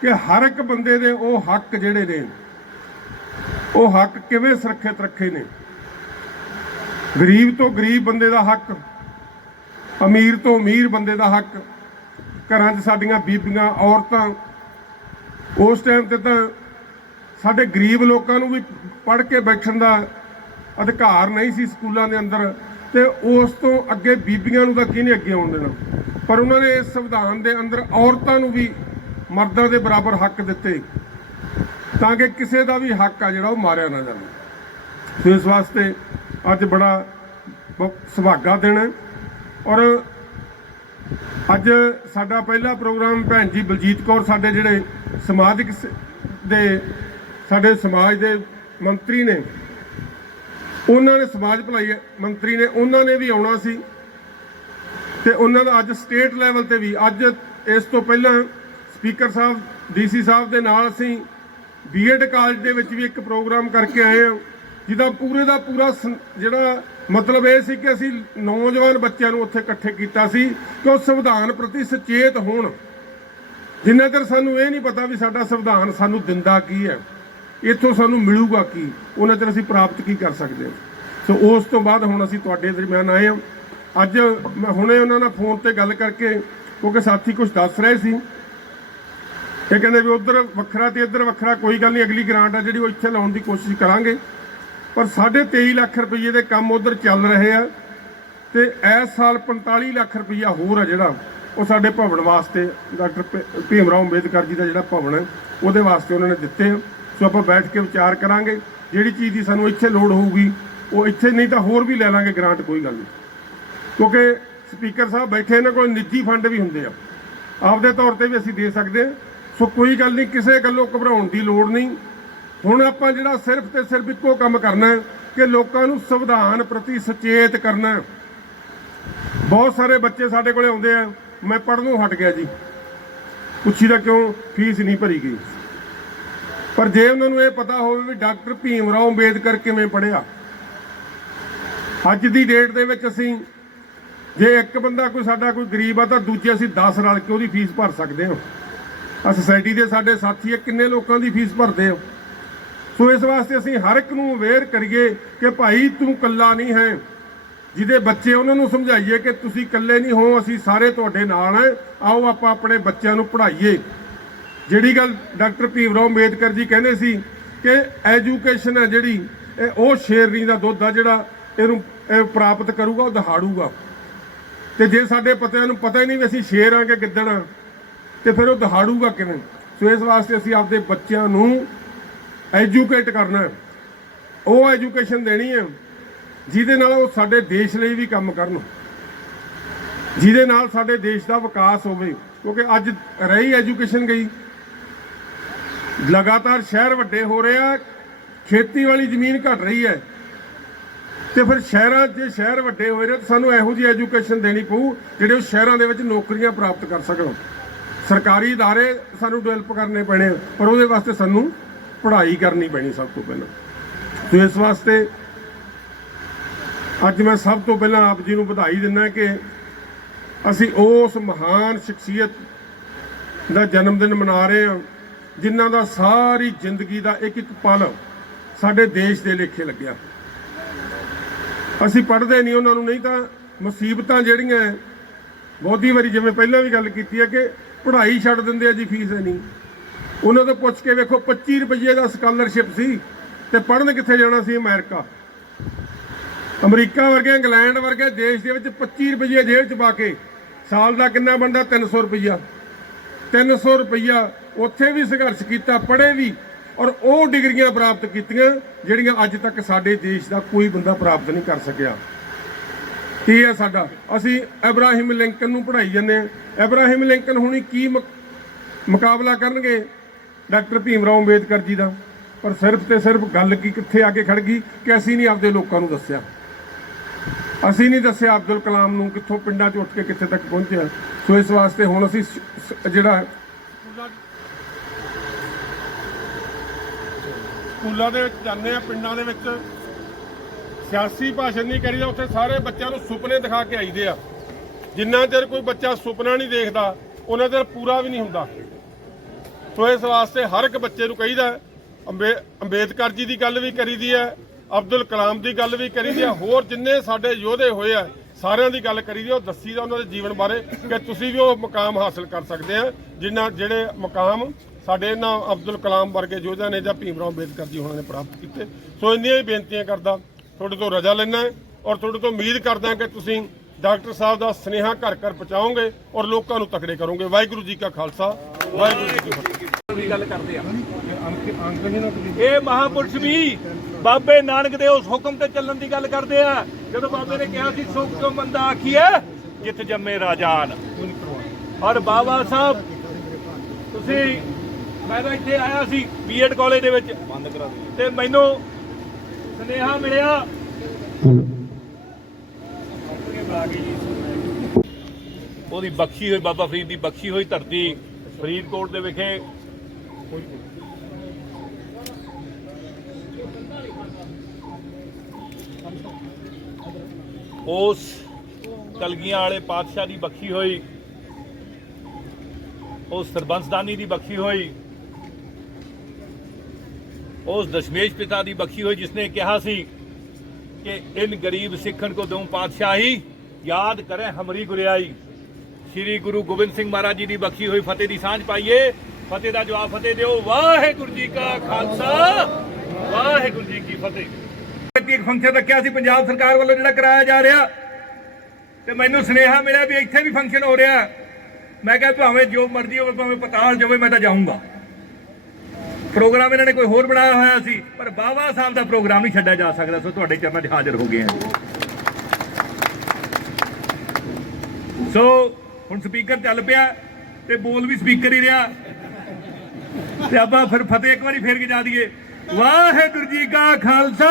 Speaker 7: ਕਿ ਹਰ ਇੱਕ ਬੰਦੇ ਦੇ ਉਹ ਹੱਕ ਜਿਹੜੇ ਨੇ ਉਹ ਹੱਕ ਕਿਵੇਂ ਸੁਰੱਖਿਅਤ ਰੱਖੇ ਨੇ? ਗਰੀਬ ਤੋਂ ਗਰੀਬ ਬੰਦੇ ਦਾ ਹੱਕ, ਅਮੀਰ ਤੋਂ ਅਮੀਰ ਬੰਦੇ ਦਾ ਹੱਕ, ਘਰਾਂ 'ਚ ਸਾਡੀਆਂ ਬੀਬੀਆਂ, ਔਰਤਾਂ, ਉਸ ਟਾਈਮ ਤੇ ਤਾਂ ਸਾਡੇ ਗਰੀਬ ਲੋਕਾਂ ਨੂੰ ਵੀ ਪੜ੍ਹ ਕੇ ਬੈਠਣ ਦਾ ਅਧਿਕਾਰ ਨਹੀਂ ਸੀ ਸਕੂਲਾਂ ਦੇ ਅੰਦਰ ਤੇ ਉਸ ਤੋਂ ਅੱਗੇ ਬੀਬੀਆਂ ਨੂੰ ਤਾਂ ਕਿਹਨੇ ਅੱਗੇ ਆਉਣ ਦੇਣਾ? ਪਰ ਉਹਨਾਂ ਨੇ ਇਸ ਸੰਵਿਧਾਨ ਦੇ ਅੰਦਰ ਔਰਤਾਂ ਨੂੰ ਵੀ ਮਰਦਾਂ ਦੇ ਬਰਾਬਰ ਹੱਕ ਦਿੱਤੇ। ਤਾਂ ਕਿ ਕਿਸੇ ਦਾ ਵੀ ਹੱਕ ਆ ਜਿਹੜਾ ਉਹ ਮਾਰਿਆ ਨਾ ਜਾਵੇ। ਇਸ ਵਾਸਤੇ ਅੱਜ ਬੜਾ ਬ- ਸੁਭਾਗਾ ਦਿਨ ਹੈ। ਔਰ ਅੱਜ ਸਾਡਾ ਪਹਿਲਾ ਪ੍ਰੋਗਰਾਮ ਭੈਣ ਜੀ ਬਲਜੀਤ ਕੌਰ ਸਾਡੇ ਜਿਹੜੇ ਸਮਾਜਿਕ ਸ- ਦੇ ਸਾਡੇ ਸਮਾਜ ਦੇ ਮੰਤਰੀ ਨੇ, ਉਹਨਾਂ ਨੇ ਸਮਾਜ ਭਲਾਈ ਮੰਤਰੀ ਨੇ, ਉਹਨਾਂ ਨੇ ਵੀ ਆਉਣਾ ਸੀ। ਤੇ ਉਹਨਾਂ ਦਾ ਅੱਜ ਸਟੇਟ ਲੈਵਲ ਤੇ ਵੀ ਅੱਜ ਇਸ ਤੋਂ ਪਹਿਲਾਂ ਸਪੀਕਰ ਸਾਹਿਬ ਡੀਸੀ ਸਾਹਿਬ ਦੇ ਨਾਲ ਅਸੀਂ ਬੀਐਡ ਕਾਲਜ ਦੇ ਵਿੱਚ ਵੀ ਇੱਕ ਪ੍ਰੋਗਰਾਮ ਕਰਕੇ ਆਏ ਹਾਂ। ਜਿਹਦਾ ਪੂਰੇ ਦਾ ਪੂਰਾ ਜਿਹੜਾ ਮਤਲਬ ਇਹ ਸੀ ਕਿ ਅਸੀਂ ਨੌਜਵਾਨ ਬੱਚਿਆਂ ਨੂੰ ਉੱਥੇ ਇਕੱਠੇ ਕੀਤਾ ਸੀ ਕਿ ਉਹ ਸੰਵਿਧਾਨ ਪ੍ਰਤੀ ਸੁਚੇਤ ਹੋਣ। ਜਿੰਨਾ ਚਿਰ ਸਾਨੂੰ ਇਹ ਨਹੀਂ ਪਤਾ ਵੀ ਸਾਡਾ ਸੰਵਿਧਾਨ ਸਾਨੂੰ ਦਿੰਦਾ ਕੀ ਹੈ, ਇੱਥੋਂ ਸਾਨੂੰ ਮਿਲੂਗਾ ਕੀ, ਉਹਨਾਂ ਚਿਰ ਅਸੀਂ ਪ੍ਰਾਪਤ ਕੀ ਕਰ ਸਕਦੇ ਹਾਂ। ਸੋ ਉਸ ਤੋਂ ਬਾਅਦ ਹੁਣ ਅਸੀਂ ਤੁਹਾਡੇ ਦਰਮਿਆਨ ਆਏ ਹਾਂ। ਅੱਜ ਮੈਂ ਹੁਣੇ ਉਹਨਾਂ ਨਾਲ ਫੋਨ ਤੇ ਗੱਲ ਕਰਕੇ, ਕਿਉਂਕਿ ਸਾਥੀ ਕੁਝ ਦੱਸ ਰਹੇ ਸੀ। ਇਹ ਕਹਿੰਦੇ ਵੀ ਉਧਰ ਵੱਖਰਾ ਤੇ ਇੱਧਰ ਵੱਖਰਾ ਕੋਈ ਗੱਲ ਨਹੀਂ, ਅਗਲੀ ਗ੍ਰਾਂਟ ਆ ਜਿਹੜੀ ਉਹ ਇੱਥੇ ਲਾਉਣ ਦੀ ਕੋਸ਼ਿਸ਼ ਕਰਾਂਗੇ। ਪਰ 23.5 ਲੱਖ ਰੁਪਏ ਦੇ ਕੰਮ ਉਧਰ ਚੱਲ ਰਹੇ ਆ ਤੇ ਇਸ ਸਾਲ 45 ਲੱਖ ਰੁਪਈਆ ਹੋਰ ਆ ਜਿਹੜਾ, ਉਹ ਸਾਡੇ ਭਵਨ ਵਾਸਤੇ, ਡਾਕਟਰ ਭੀ- ਭੀਮ ਰਾਓ ਅੰਬੇਦਕਰ ਜੀ ਦਾ ਜਿਹੜਾ ਭਵਨ ਹੈ ਉਹਦੇ ਵਾਸਤੇ ਉਹਨਾਂ ਨੇ ਦਿੱਤੇ ਆ। ਸੋ ਆਪਾਂ ਬੈਠ ਕੇ ਵਿਚਾਰ ਕਰਾਂਗੇ, ਜਿਹੜੀ ਚੀਜ਼ ਦੀ ਸਾਨੂੰ ਇੱਥੇ ਲੋੜ ਹੋਊਗੀ, ਉਹ ਇੱਥੇ ਨਹੀਂ ਤਾਂ ਹੋਰ ਵੀ ਲੈ ਲਾਂਗੇ ਗ੍ਰਾਂਟ ਕੋਈ ਗੱਲ ਨਹੀਂ। ਕਿਉਂਕਿ ਸਪੀਕਰ ਸਾਹਿਬ ਬੈਠੇ ਇਹਨਾਂ ਕੋਲ ਨਿੱਜੀ ਫੰਡ ਵੀ ਹੁੰਦੇ ਆ। ਆਪਦੇ ਤੌਰ ਤੇ ਵੀ ਅਸੀਂ ਦੇ ਸਕਦੇ ਹਾਂ ਸੋ ਕੋਈ ਗੱਲ ਨਹੀਂ, ਕਿਸੇ ਗੱਲੋਂ ਘਬਰਾਉਣ ਦੀ ਲੋੜ ਨਹੀਂ। ਹੁਣ ਆਪਾਂ ਜਿਹੜਾ ਸਿਰਫ ਤੇ ਸਿਰਫ ਇੱਕੋ ਕੰਮ ਕਰਨਾ ਹੈ ਕਿ ਲੋਕਾਂ ਨੂੰ ਸੰਵਿਧਾਨ ਪ੍ਰਤੀ ਸੁਚੇਤ ਕਰਨਾ ਬਹੁਤ ਸਾਰੇ ਬੱਚੇ ਸਾਡੇ ਕੋਲੇ ਆਉਂਦੇ ਆ, ਮੈਂ ਪੜ੍ਹਨੋਂ ਹਟ ਗਿਆ ਜੀ। ਪੁੱਛੀ ਪੁੱਛੀਦਾ ਕਿਉਂ, ਫੀਸ ਨਹੀਂ ਭਰੀ ਗਈ। ਪਰ ਜੇ ਉਹਨਾਂ ਨੂੰ ਇਹ ਪਤਾ ਹੋਵੇ ਵੀ ਡਾਕਟਰ ਭੀਮ ਰਾਓ ਅੰਬੇਦਕਰ ਕਿਵੇਂ ਪੜ੍ਹਿਆ। ਅੱਜ ਦੀ ਡੇਟ ਦੇ ਵਿੱਚ ਅਸੀਂ, ਜੇ ਇੱਕ ਬੰਦਾ ਕੋਈ ਸਾਡਾ ਕੋਈ ਗਰੀਬ ਆ ਤਾਂ ਦੂਜੇ ਅਸੀਂ 10 ਰਲ ਕੇ ਉਹਦੀ ਫੀਸ ਭਰ ਸਕਦੇ ਹਾਂ। ਆ ਸੋਸਾਇਟੀ ਦੇ ਸਾਡੇ ਸਾਥੀ ਆ, ਕਿੰਨੇ ਲੋਕਾਂ ਦੀ ਫੀਸ ਭਰਦੇ ਆ ਸੋ ਇਸ ਵਾਸਤੇ ਅਸੀਂ ਹਰ ਇੱਕ ਨੂੰ ਅਵੇਅਰ ਕਰੀਏ ਕਿ ਭਾਈ ਤੂੰ ਕੱਲਾ ਨਹੀਂ ਹੈ। ਜਿਹਦੇ ਬੱਚੇ ਉਹਨਾਂ ਨੂੰ ਸਮਝਾਈਏ ਕਿ ਤੁਸੀਂ ਇਕੱਲੇ ਨਹੀਂ ਹੋ, ਅਸੀਂ ਸਾਰੇ ਤੁਹਾਡੇ ਨਾਲ ਹੈ। ਆਓ ਆਪਾਂ ਆਪਣੇ ਬੱਚਿਆਂ ਨੂੰ ਪੜ੍ਹਾਈਏ। ਜਿਹੜੀ ਗੱਲ ਡਾਕਟਰ ਭੀਮ ਰਾਓ ਅੰਬੇਦਕਰ ਜੀ ਕਹਿੰਦੇ ਸੀ ਕਿ ਐਜੂਕੇਸ਼ਨ ਹੈ ਜਿਹੜੀ, ਇਹ ਉਹ ਸ਼ੇਰਨੀ ਦਾ ਦੁੱਧ ਆ ਜਿਹੜਾ ਇਹਨੂੰ ਪ੍ਰਾਪਤ ਕਰੂਗਾ, ਉਹ ਦਹਾੜੂਗਾ। ਤੇ ਜੇ ਸਾਡੇ ਪਤਿਆਂ ਨੂੰ ਪਤਾ ਹੀ ਨਹੀਂ ਵੀ ਅਸੀਂ ਸ਼ੇਰ ਆ ਕਿ ਗਿੱਦੜ ਆ ਤੇ ਫਿਰ ਉਹ ਦਹਾੜੂਗਾ ਕਿਵੇਂ? ਸੋ ਇਸ ਵਾਸਤੇ ਅਸੀਂ ਆਪਦੇ ਬੱਚਿਆਂ ਨੂੰ ਐਜੂਕੇਟ ਕਰਨਾ ਉਹ ਐਜੂਕੇਸ਼ਨ ਦੇਣੀ ਹੈ, ਜਿਹਦੇ ਨਾਲ ਉਹ ਸਾਡੇ ਦੇਸ਼ ਲਈ ਵੀ ਕੰਮ ਕਰਨ। ਜਿਹਦੇ ਨਾਲ ਸਾਡੇ ਦੇਸ਼ ਦਾ ਵਿਕਾਸ ਹੋਵੇ। ਕਿਉਂਕਿ ਅੱਜ ਰਹੀ ਐਜੂਕੇਸ਼ਨ ਗਈ। ਲਗਾਤਾਰ ਸ਼ਹਿਰ ਵੱਡੇ ਹੋ ਰਹੇ ਆ ਖੇਤੀ ਵਾਲੀ ਜ਼ਮੀਨ ਘਟ ਰਹੀ ਹੈ। ਤੇ ਫਿਰ ਸ਼ਹਿਰਾਂ 'ਚ ਸ਼ਹਿਰ ਵੱਡੇ ਹੋਏ ਰਹੇ ਤਾਂ ਸਾਨੂੰ ਇਹੋ ਜਿਹੀ ਐਜੂਕੇਸ਼ਨ ਦੇਣੀ ਪਊ, ਜਿਹੜੇ ਉਹ ਸ਼ਹਿਰਾਂ ਦੇ ਵਿੱਚ ਨੌਕਰੀਆਂ ਪ੍ਰਾਪਤ ਕਰ ਸਕਣ। ਸਰਕਾਰੀ ادارے ਸਾਨੂੰ ਡਿਵੈਲਪ ਕਰਨੇ ਪੈਣੇ ਆ, ਪਰ ਉਹਦੇ ਵਾਸਤੇ ਸਾਨੂੰ ਪੜ੍ਹਾਈ ਕਰਨੀ ਪੈਣੀ ਸਭ ਤੋਂ ਪਹਿਲਾਂ ਤੇ ਇਸ ਵਾਸਤੇ ਅੱਜ ਮੈਂ ਸਭ ਤੋਂ ਪਹਿਲਾਂ ਆਪ ਜੀ ਨੂੰ ਵਧਾਈ ਦਿੰਦਾ ਕਿ ਅਸੀਂ ਉਸ ਮਹਾਨ ਸ਼ਖਸੀਅਤ ਦਾ ਜਨਮ ਦਿਨ ਮਨਾ ਰਹੇ ਹਾਂ ਜਿਨ੍ਹਾਂ ਦਾ ਸਾਰੀ ਜ਼ਿੰਦਗੀ ਦਾ ਇੱਕ ਇੱਕ ਪਲ ਸਾਡੇ ਦੇਸ਼ ਦੇ ਲੇਖੇ ਲੱਗਿਆ ਅਸੀਂ ਪੜ੍ਹਦੇ ਨਹੀਂ ਉਹਨਾਂ ਨੂੰ ਨਹੀਂ ਤਾਂ ਮੁਸੀਬਤਾਂ ਜਿਹੜੀਆਂ ਹੈ, ਬਹੁਤੀ ਵਾਰੀ ਜਿਵੇਂ ਪਹਿਲਾਂ ਵੀ ਗੱਲ ਕੀਤੀ ਹੈ ਕਿ ਪੜ੍ਹਾਈ ਛੱਡ ਦਿੰਦੇ ਆ ਜੀ ਫੀਸ ਹੈ ਨਹੀਂ ਉਹਨਾਂ ਤੋਂ ਪੁੱਛ ਕੇ ਵੇਖੋ 25 ਰੁਪਏ ਦਾ ਸਕਾਲਰਸ਼ਿਪ ਸੀ ਤੇ ਪੜ੍ਹਨ ਕਿੱਥੇ ਜਾਣਾ ਸੀ ਅਮਰੀਕਾ? ਅਮਰੀਕਾ ਵਰਗੇ, ਇੰਗਲੈਂਡ ਵਰਗੇ ਦੇਸ਼ ਦੇ ਵਿੱਚ 25 ਰੁਪਏ ਜੇਬ 'ਚ ਪਾ ਕੇ ਸਾਲ ਦਾ ਕਿੰਨਾ ਬਣਦਾ? 300 ਰੁਪਈਆ। 300 ਰੁਪਈਆ ਉੱਥੇ ਵੀ ਸੰਘਰਸ਼ ਕੀਤਾ, ਪੜ੍ਹੇ ਵੀ ਔਰ ਉਹ ਡਿਗਰੀਆਂ ਪ੍ਰਾਪਤ ਕੀਤੀਆਂ ਜਿਹੜੀਆਂ ਅੱਜ ਤੱਕ ਸਾਡੇ ਦੇਸ਼ ਦਾ ਕੋਈ ਬੰਦਾ ਪ੍ਰਾਪਤ ਨਹੀਂ ਕਰ ਸਕਿਆ। ਕੀ ਹੈ ਸਾਡਾ? ਅਸੀਂ ਇਬਰਾਹਿਮ ਲਿੰਕਨ ਨੂੰ ਪੜ੍ਹਾਈ ਜਾਂਦੇ ਹਾਂ। ਇਬਰਾਹਿਮ ਲਿੰਕਨ ਹੁਣੀ ਕੀ ਮੁਕਾਬਲਾ ਕਰਨਗੇ? ਡਾਕਟਰ ਭੀਮ ਰਾਓ ਅੰਬੇਦਕਰ ਜੀ ਦਾ। ਪਰ ਸਿਰਫ ਤੇ ਸਿਰਫ ਗੱਲ ਕੀ ਕਿੱਥੇ ਆ ਕੇ ਖੜ ਗਈ ਕਿ ਅਸੀਂ ਨਹੀਂ ਆਪਦੇ ਲੋਕਾਂ ਨੂੰ ਦੱਸਿਆ? ਅਸੀਂ ਨਹੀਂ ਦੱਸਿਆ ਅਬਦੁਲ ਕਲਾਮ ਨੂੰ ਕਿੱਥੋਂ ਪਿੰਡਾਂ 'ਚ ਉੱਠ ਕੇ ਕਿੱਥੇ ਤੱਕ ਪਹੁੰਚਿਆ। ਸੋ ਇਸ ਵਾਸਤੇ ਹੁਣ ਅਸੀਂ ਜਿਹੜਾ ਸਕੂਲਾਂ ਦੇ ਵਿੱਚ ਜਾਂਦੇ ਆ ਪਿੰਡਾਂ ਦੇ ਵਿੱਚ। ਸਿਆਸੀ ਭਾਸ਼ਣ ਨਹੀਂ ਕਰੀਦਾ, ਉੱਥੇ ਸਾਰੇ ਬੱਚਿਆਂ ਨੂੰ ਸੁਪਨੇ ਦਿਖਾ ਕੇ ਆਈਦੇ ਆ। ਜਿੰਨਾ ਚਿਰ ਕੋਈ ਬੱਚਾ ਸੁਪਨਾ ਨਹੀਂ ਦੇਖਦਾ ਉਹਨਾਂ ਚਿਰ ਪੂਰਾ ਵੀ ਨਹੀਂ ਹੁੰਦਾ। ਸੋ ਇਸ ਵਾਸਤੇ ਹਰ ਇੱਕ ਬੱਚੇ ਨੂੰ ਕਹੀਦਾ ਅੰਬੇ- ਅੰਬੇਦਕਰ ਜੀ ਦੀ ਗੱਲ ਵੀ ਕਰੀਦੀ ਹੈ ਅਬਦੁਲ ਕਲਾਮ ਦੀ ਗੱਲ ਵੀ ਕਰੀਦੀ ਹੈ ਹੋਰ ਜਿੰਨੇ ਸਾਡੇ ਯੋਧੇ ਹੋਏ ਆ ਸਾਰਿਆਂ ਦੀ ਗੱਲ ਕਰੀਦੀ ਹੈ, ਉਹ ਦੱਸੀਦਾ ਉਹਨਾਂ ਦੇ ਜੀਵਨ ਬਾਰੇ ਕਿ ਤੁਸੀਂ ਵੀ ਉਹ ਮੁਕਾਮ ਹਾਸਲ ਕਰ ਸਕਦੇ ਆ ਜਿਨ੍ਹਾਂ ਜਿਹੜੇ ਮੁਕਾਮ ਸਾਡੇ ਇਹਨਾਂ ਅਬਦੁਲ ਕਲਾਮ ਵਰਗੇ ਯੋਧਿਆਂ ਨੇ ਜਾਂ ਭੀਮ ਰਾਓ ਅੰਬੇਦਕਰ ਜੀ ਉਹਨਾਂ ਨੇ ਪ੍ਰਾਪਤ ਕੀਤੇ। ਸੋ ਇੰਨੀਆਂ ਹੀ ਬੇਨਤੀਆਂ ਕਰਦਾ ਤੁਹਾਡੇ ਤੋਂ ਰਜਾ ਲੈਣਾ ਔਰ ਤੁਹਾਡੇ ਤੋਂ ਉਮੀਦ ਕਰਦਾ ਕਿ ਤੁਸੀਂ ਡਾਕਟਰ ਸਾਹਿਬ ਦਾ ਸਨੇਹਾ ਘਰ ਘਰ ਪਹੁੰਚਾਓਗੇ ਔਰ ਲੋਕਾਂ ਨੂੰ ਤਕੜੇ ਕਰੋਗੇ। ਵਾਹਿਗੁਰੂ ਜੀ ਕਾ ਖਾਲਸਾ ਵਾਹਿਗੁਰੂ ਜੀ ਕੀ ਫਤਿਹ।
Speaker 2: ਦੀ ਗੱਲ ਕਰਦੇ ਆ। ਇਹ ਮਹਾਪੁਰਸ਼ ਵੀ ਬਾਬੇ ਨਾਨਕ ਦੇ ਉਸ ਹੁਕਮ ਤੇ ਚੱਲਣ ਦੀ ਗੱਲ ਕਰਦੇ ਆ। ਜਦੋਂ ਬਾਬੇ ਨੇ ਕਿਹਾ ਸੀ ਸੁਖ ਤੋਂ ਮੰਦਾ ਆਖੀਏ ਜਿੱਤ ਜੰਮੇ ਰਾਜਾਨ। ਔਰ ਬਾਬਾ ਸਾਹਿਬ ਤੁਸੀਂ ਮੈਂ ਤਾਂ ਇੱਥੇ ਆਇਆ ਸੀ ਬੀਐਡ ਕਾਲਜ ਦੇ ਵਿੱਚ। ਬੰਦ ਕਰਾ ਤੇ ਮੈਨੂੰ ਸੁਨੇਹਾ ਮਿਲਿਆ ਉਹਦੀ ਬਖਸ਼ੀ ਹੋਈ, ਬਾਬਾ ਫਰੀਦ ਦੀ ਬਖਸ਼ੀ ਹੋਈ ਧਰਤੀ ਫਰੀਦਕੋਟ ਦੇ ਵਿਖੇ। ਉਸ ਕਲਗੀਆਂ ਵਾਲੇ ਪਾਤਸ਼ਾਹ ਦੀ ਬਖਸ਼ੀ ਹੋਈ। ਉਸ ਸਰਬੰਸਦਾਨੀ ਦੀ ਬਖਸ਼ੀ ਹੋਈ। ਉਸ ਦਸ਼ਮੇਸ਼ ਪਿਤਾ ਦੀ ਬਖਸ਼ੀ ਹੋਈ ਜਿਸਨੇ ਕਿਹਾ ਸੀ ਕਿ ਇਨ ਗਰੀਬ ਸਿੱਖਣ ਕੋ ਦਊ ਪਾਤਸ਼ਾਹੀ, ਯਾਦ ਕਰੇ ਹਮਰੀ ਗੁਰਿਆਈ। ਸ੍ਰੀ ਗੁਰੂ ਗੋਬਿੰਦ ਸਿੰਘ ਮਹਾਰਾਜ ਜੀ ਦੀ ਬਖਸ਼ੀ ਹੋਈ ਫਤਿਹ ਦੀ ਸਾਂਝ ਪਾਈਏ। ਫਤਿਹ ਦਾ ਜਵਾਬ ਫਤਿਹ ਦਿਓ। ਵਾਹਿਗੁਰੂ ਜੀ ਕਾ ਖਾਲਸਾ। ਵਾਹਿਗੁਰੂ ਜੀ ਕੀ ਫਤਿਹ। ਇੱਕ ਫੰਕਸ਼ਨ ਰੱਖਿਆ ਸੀ ਪੰਜਾਬ ਸਰਕਾਰ ਵੱਲੋਂ ਜਿਹੜਾ ਕਰਾਇਆ ਜਾ ਰਿਹਾ। ਤੇ ਮੈਨੂੰ ਸੁਨੇਹਾ ਮਿਲਿਆ ਵੀ ਇੱਥੇ ਵੀ ਫੰਕਸ਼ਨ ਹੋ ਰਿਹਾ। ਮੈਂ ਕਿਹਾ ਭਾਵੇਂ ਜੋ ਮਰਜ਼ੀ ਹੋਵੇ, ਭਾਵੇਂ ਪਤਾਲ ਜਾਵੇ, ਮੈਂ ਤਾਂ ਜਾਊਂਗਾ। ਪ੍ਰੋਗਰਾਮ ਇਹਨਾਂ ਨੇ ਕੋਈ ਹੋਰ ਬਣਾਇਆ ਹੋਇਆ ਸੀ, ਪਰ ਬਾਬਾ ਸਾਹਿਬ ਦਾ ਪ੍ਰੋਗਰਾਮ ਨਹੀਂ ਛੱਡਿਆ ਜਾ ਸਕਦਾ, ਸੋ ਤੁਹਾਡੇ ਚਰਨਾਂ 'ਚ ਹਾਜ਼ਰ ਹੋ ਗਏ ਹਾਂ। ਸੋ ਹੁਣ ਸਪੀਕਰ ਚੱਲ ਪਿਆ ਤੇ ਬੋਲ ਵੀ ਸਪੀਕਰ ਹੀ ਰਿਹਾ। ਤੇ ਆਪਾਂ ਫਿਰ ਫਤਿਹ ਇੱਕ ਵਾਰੀ ਫੇਰ ਕੇ ਜਾ ਦਈਏ। ਵਾਹਿਗੁਰੂ ਜੀ ਕਾ ਖਾਲਸਾ।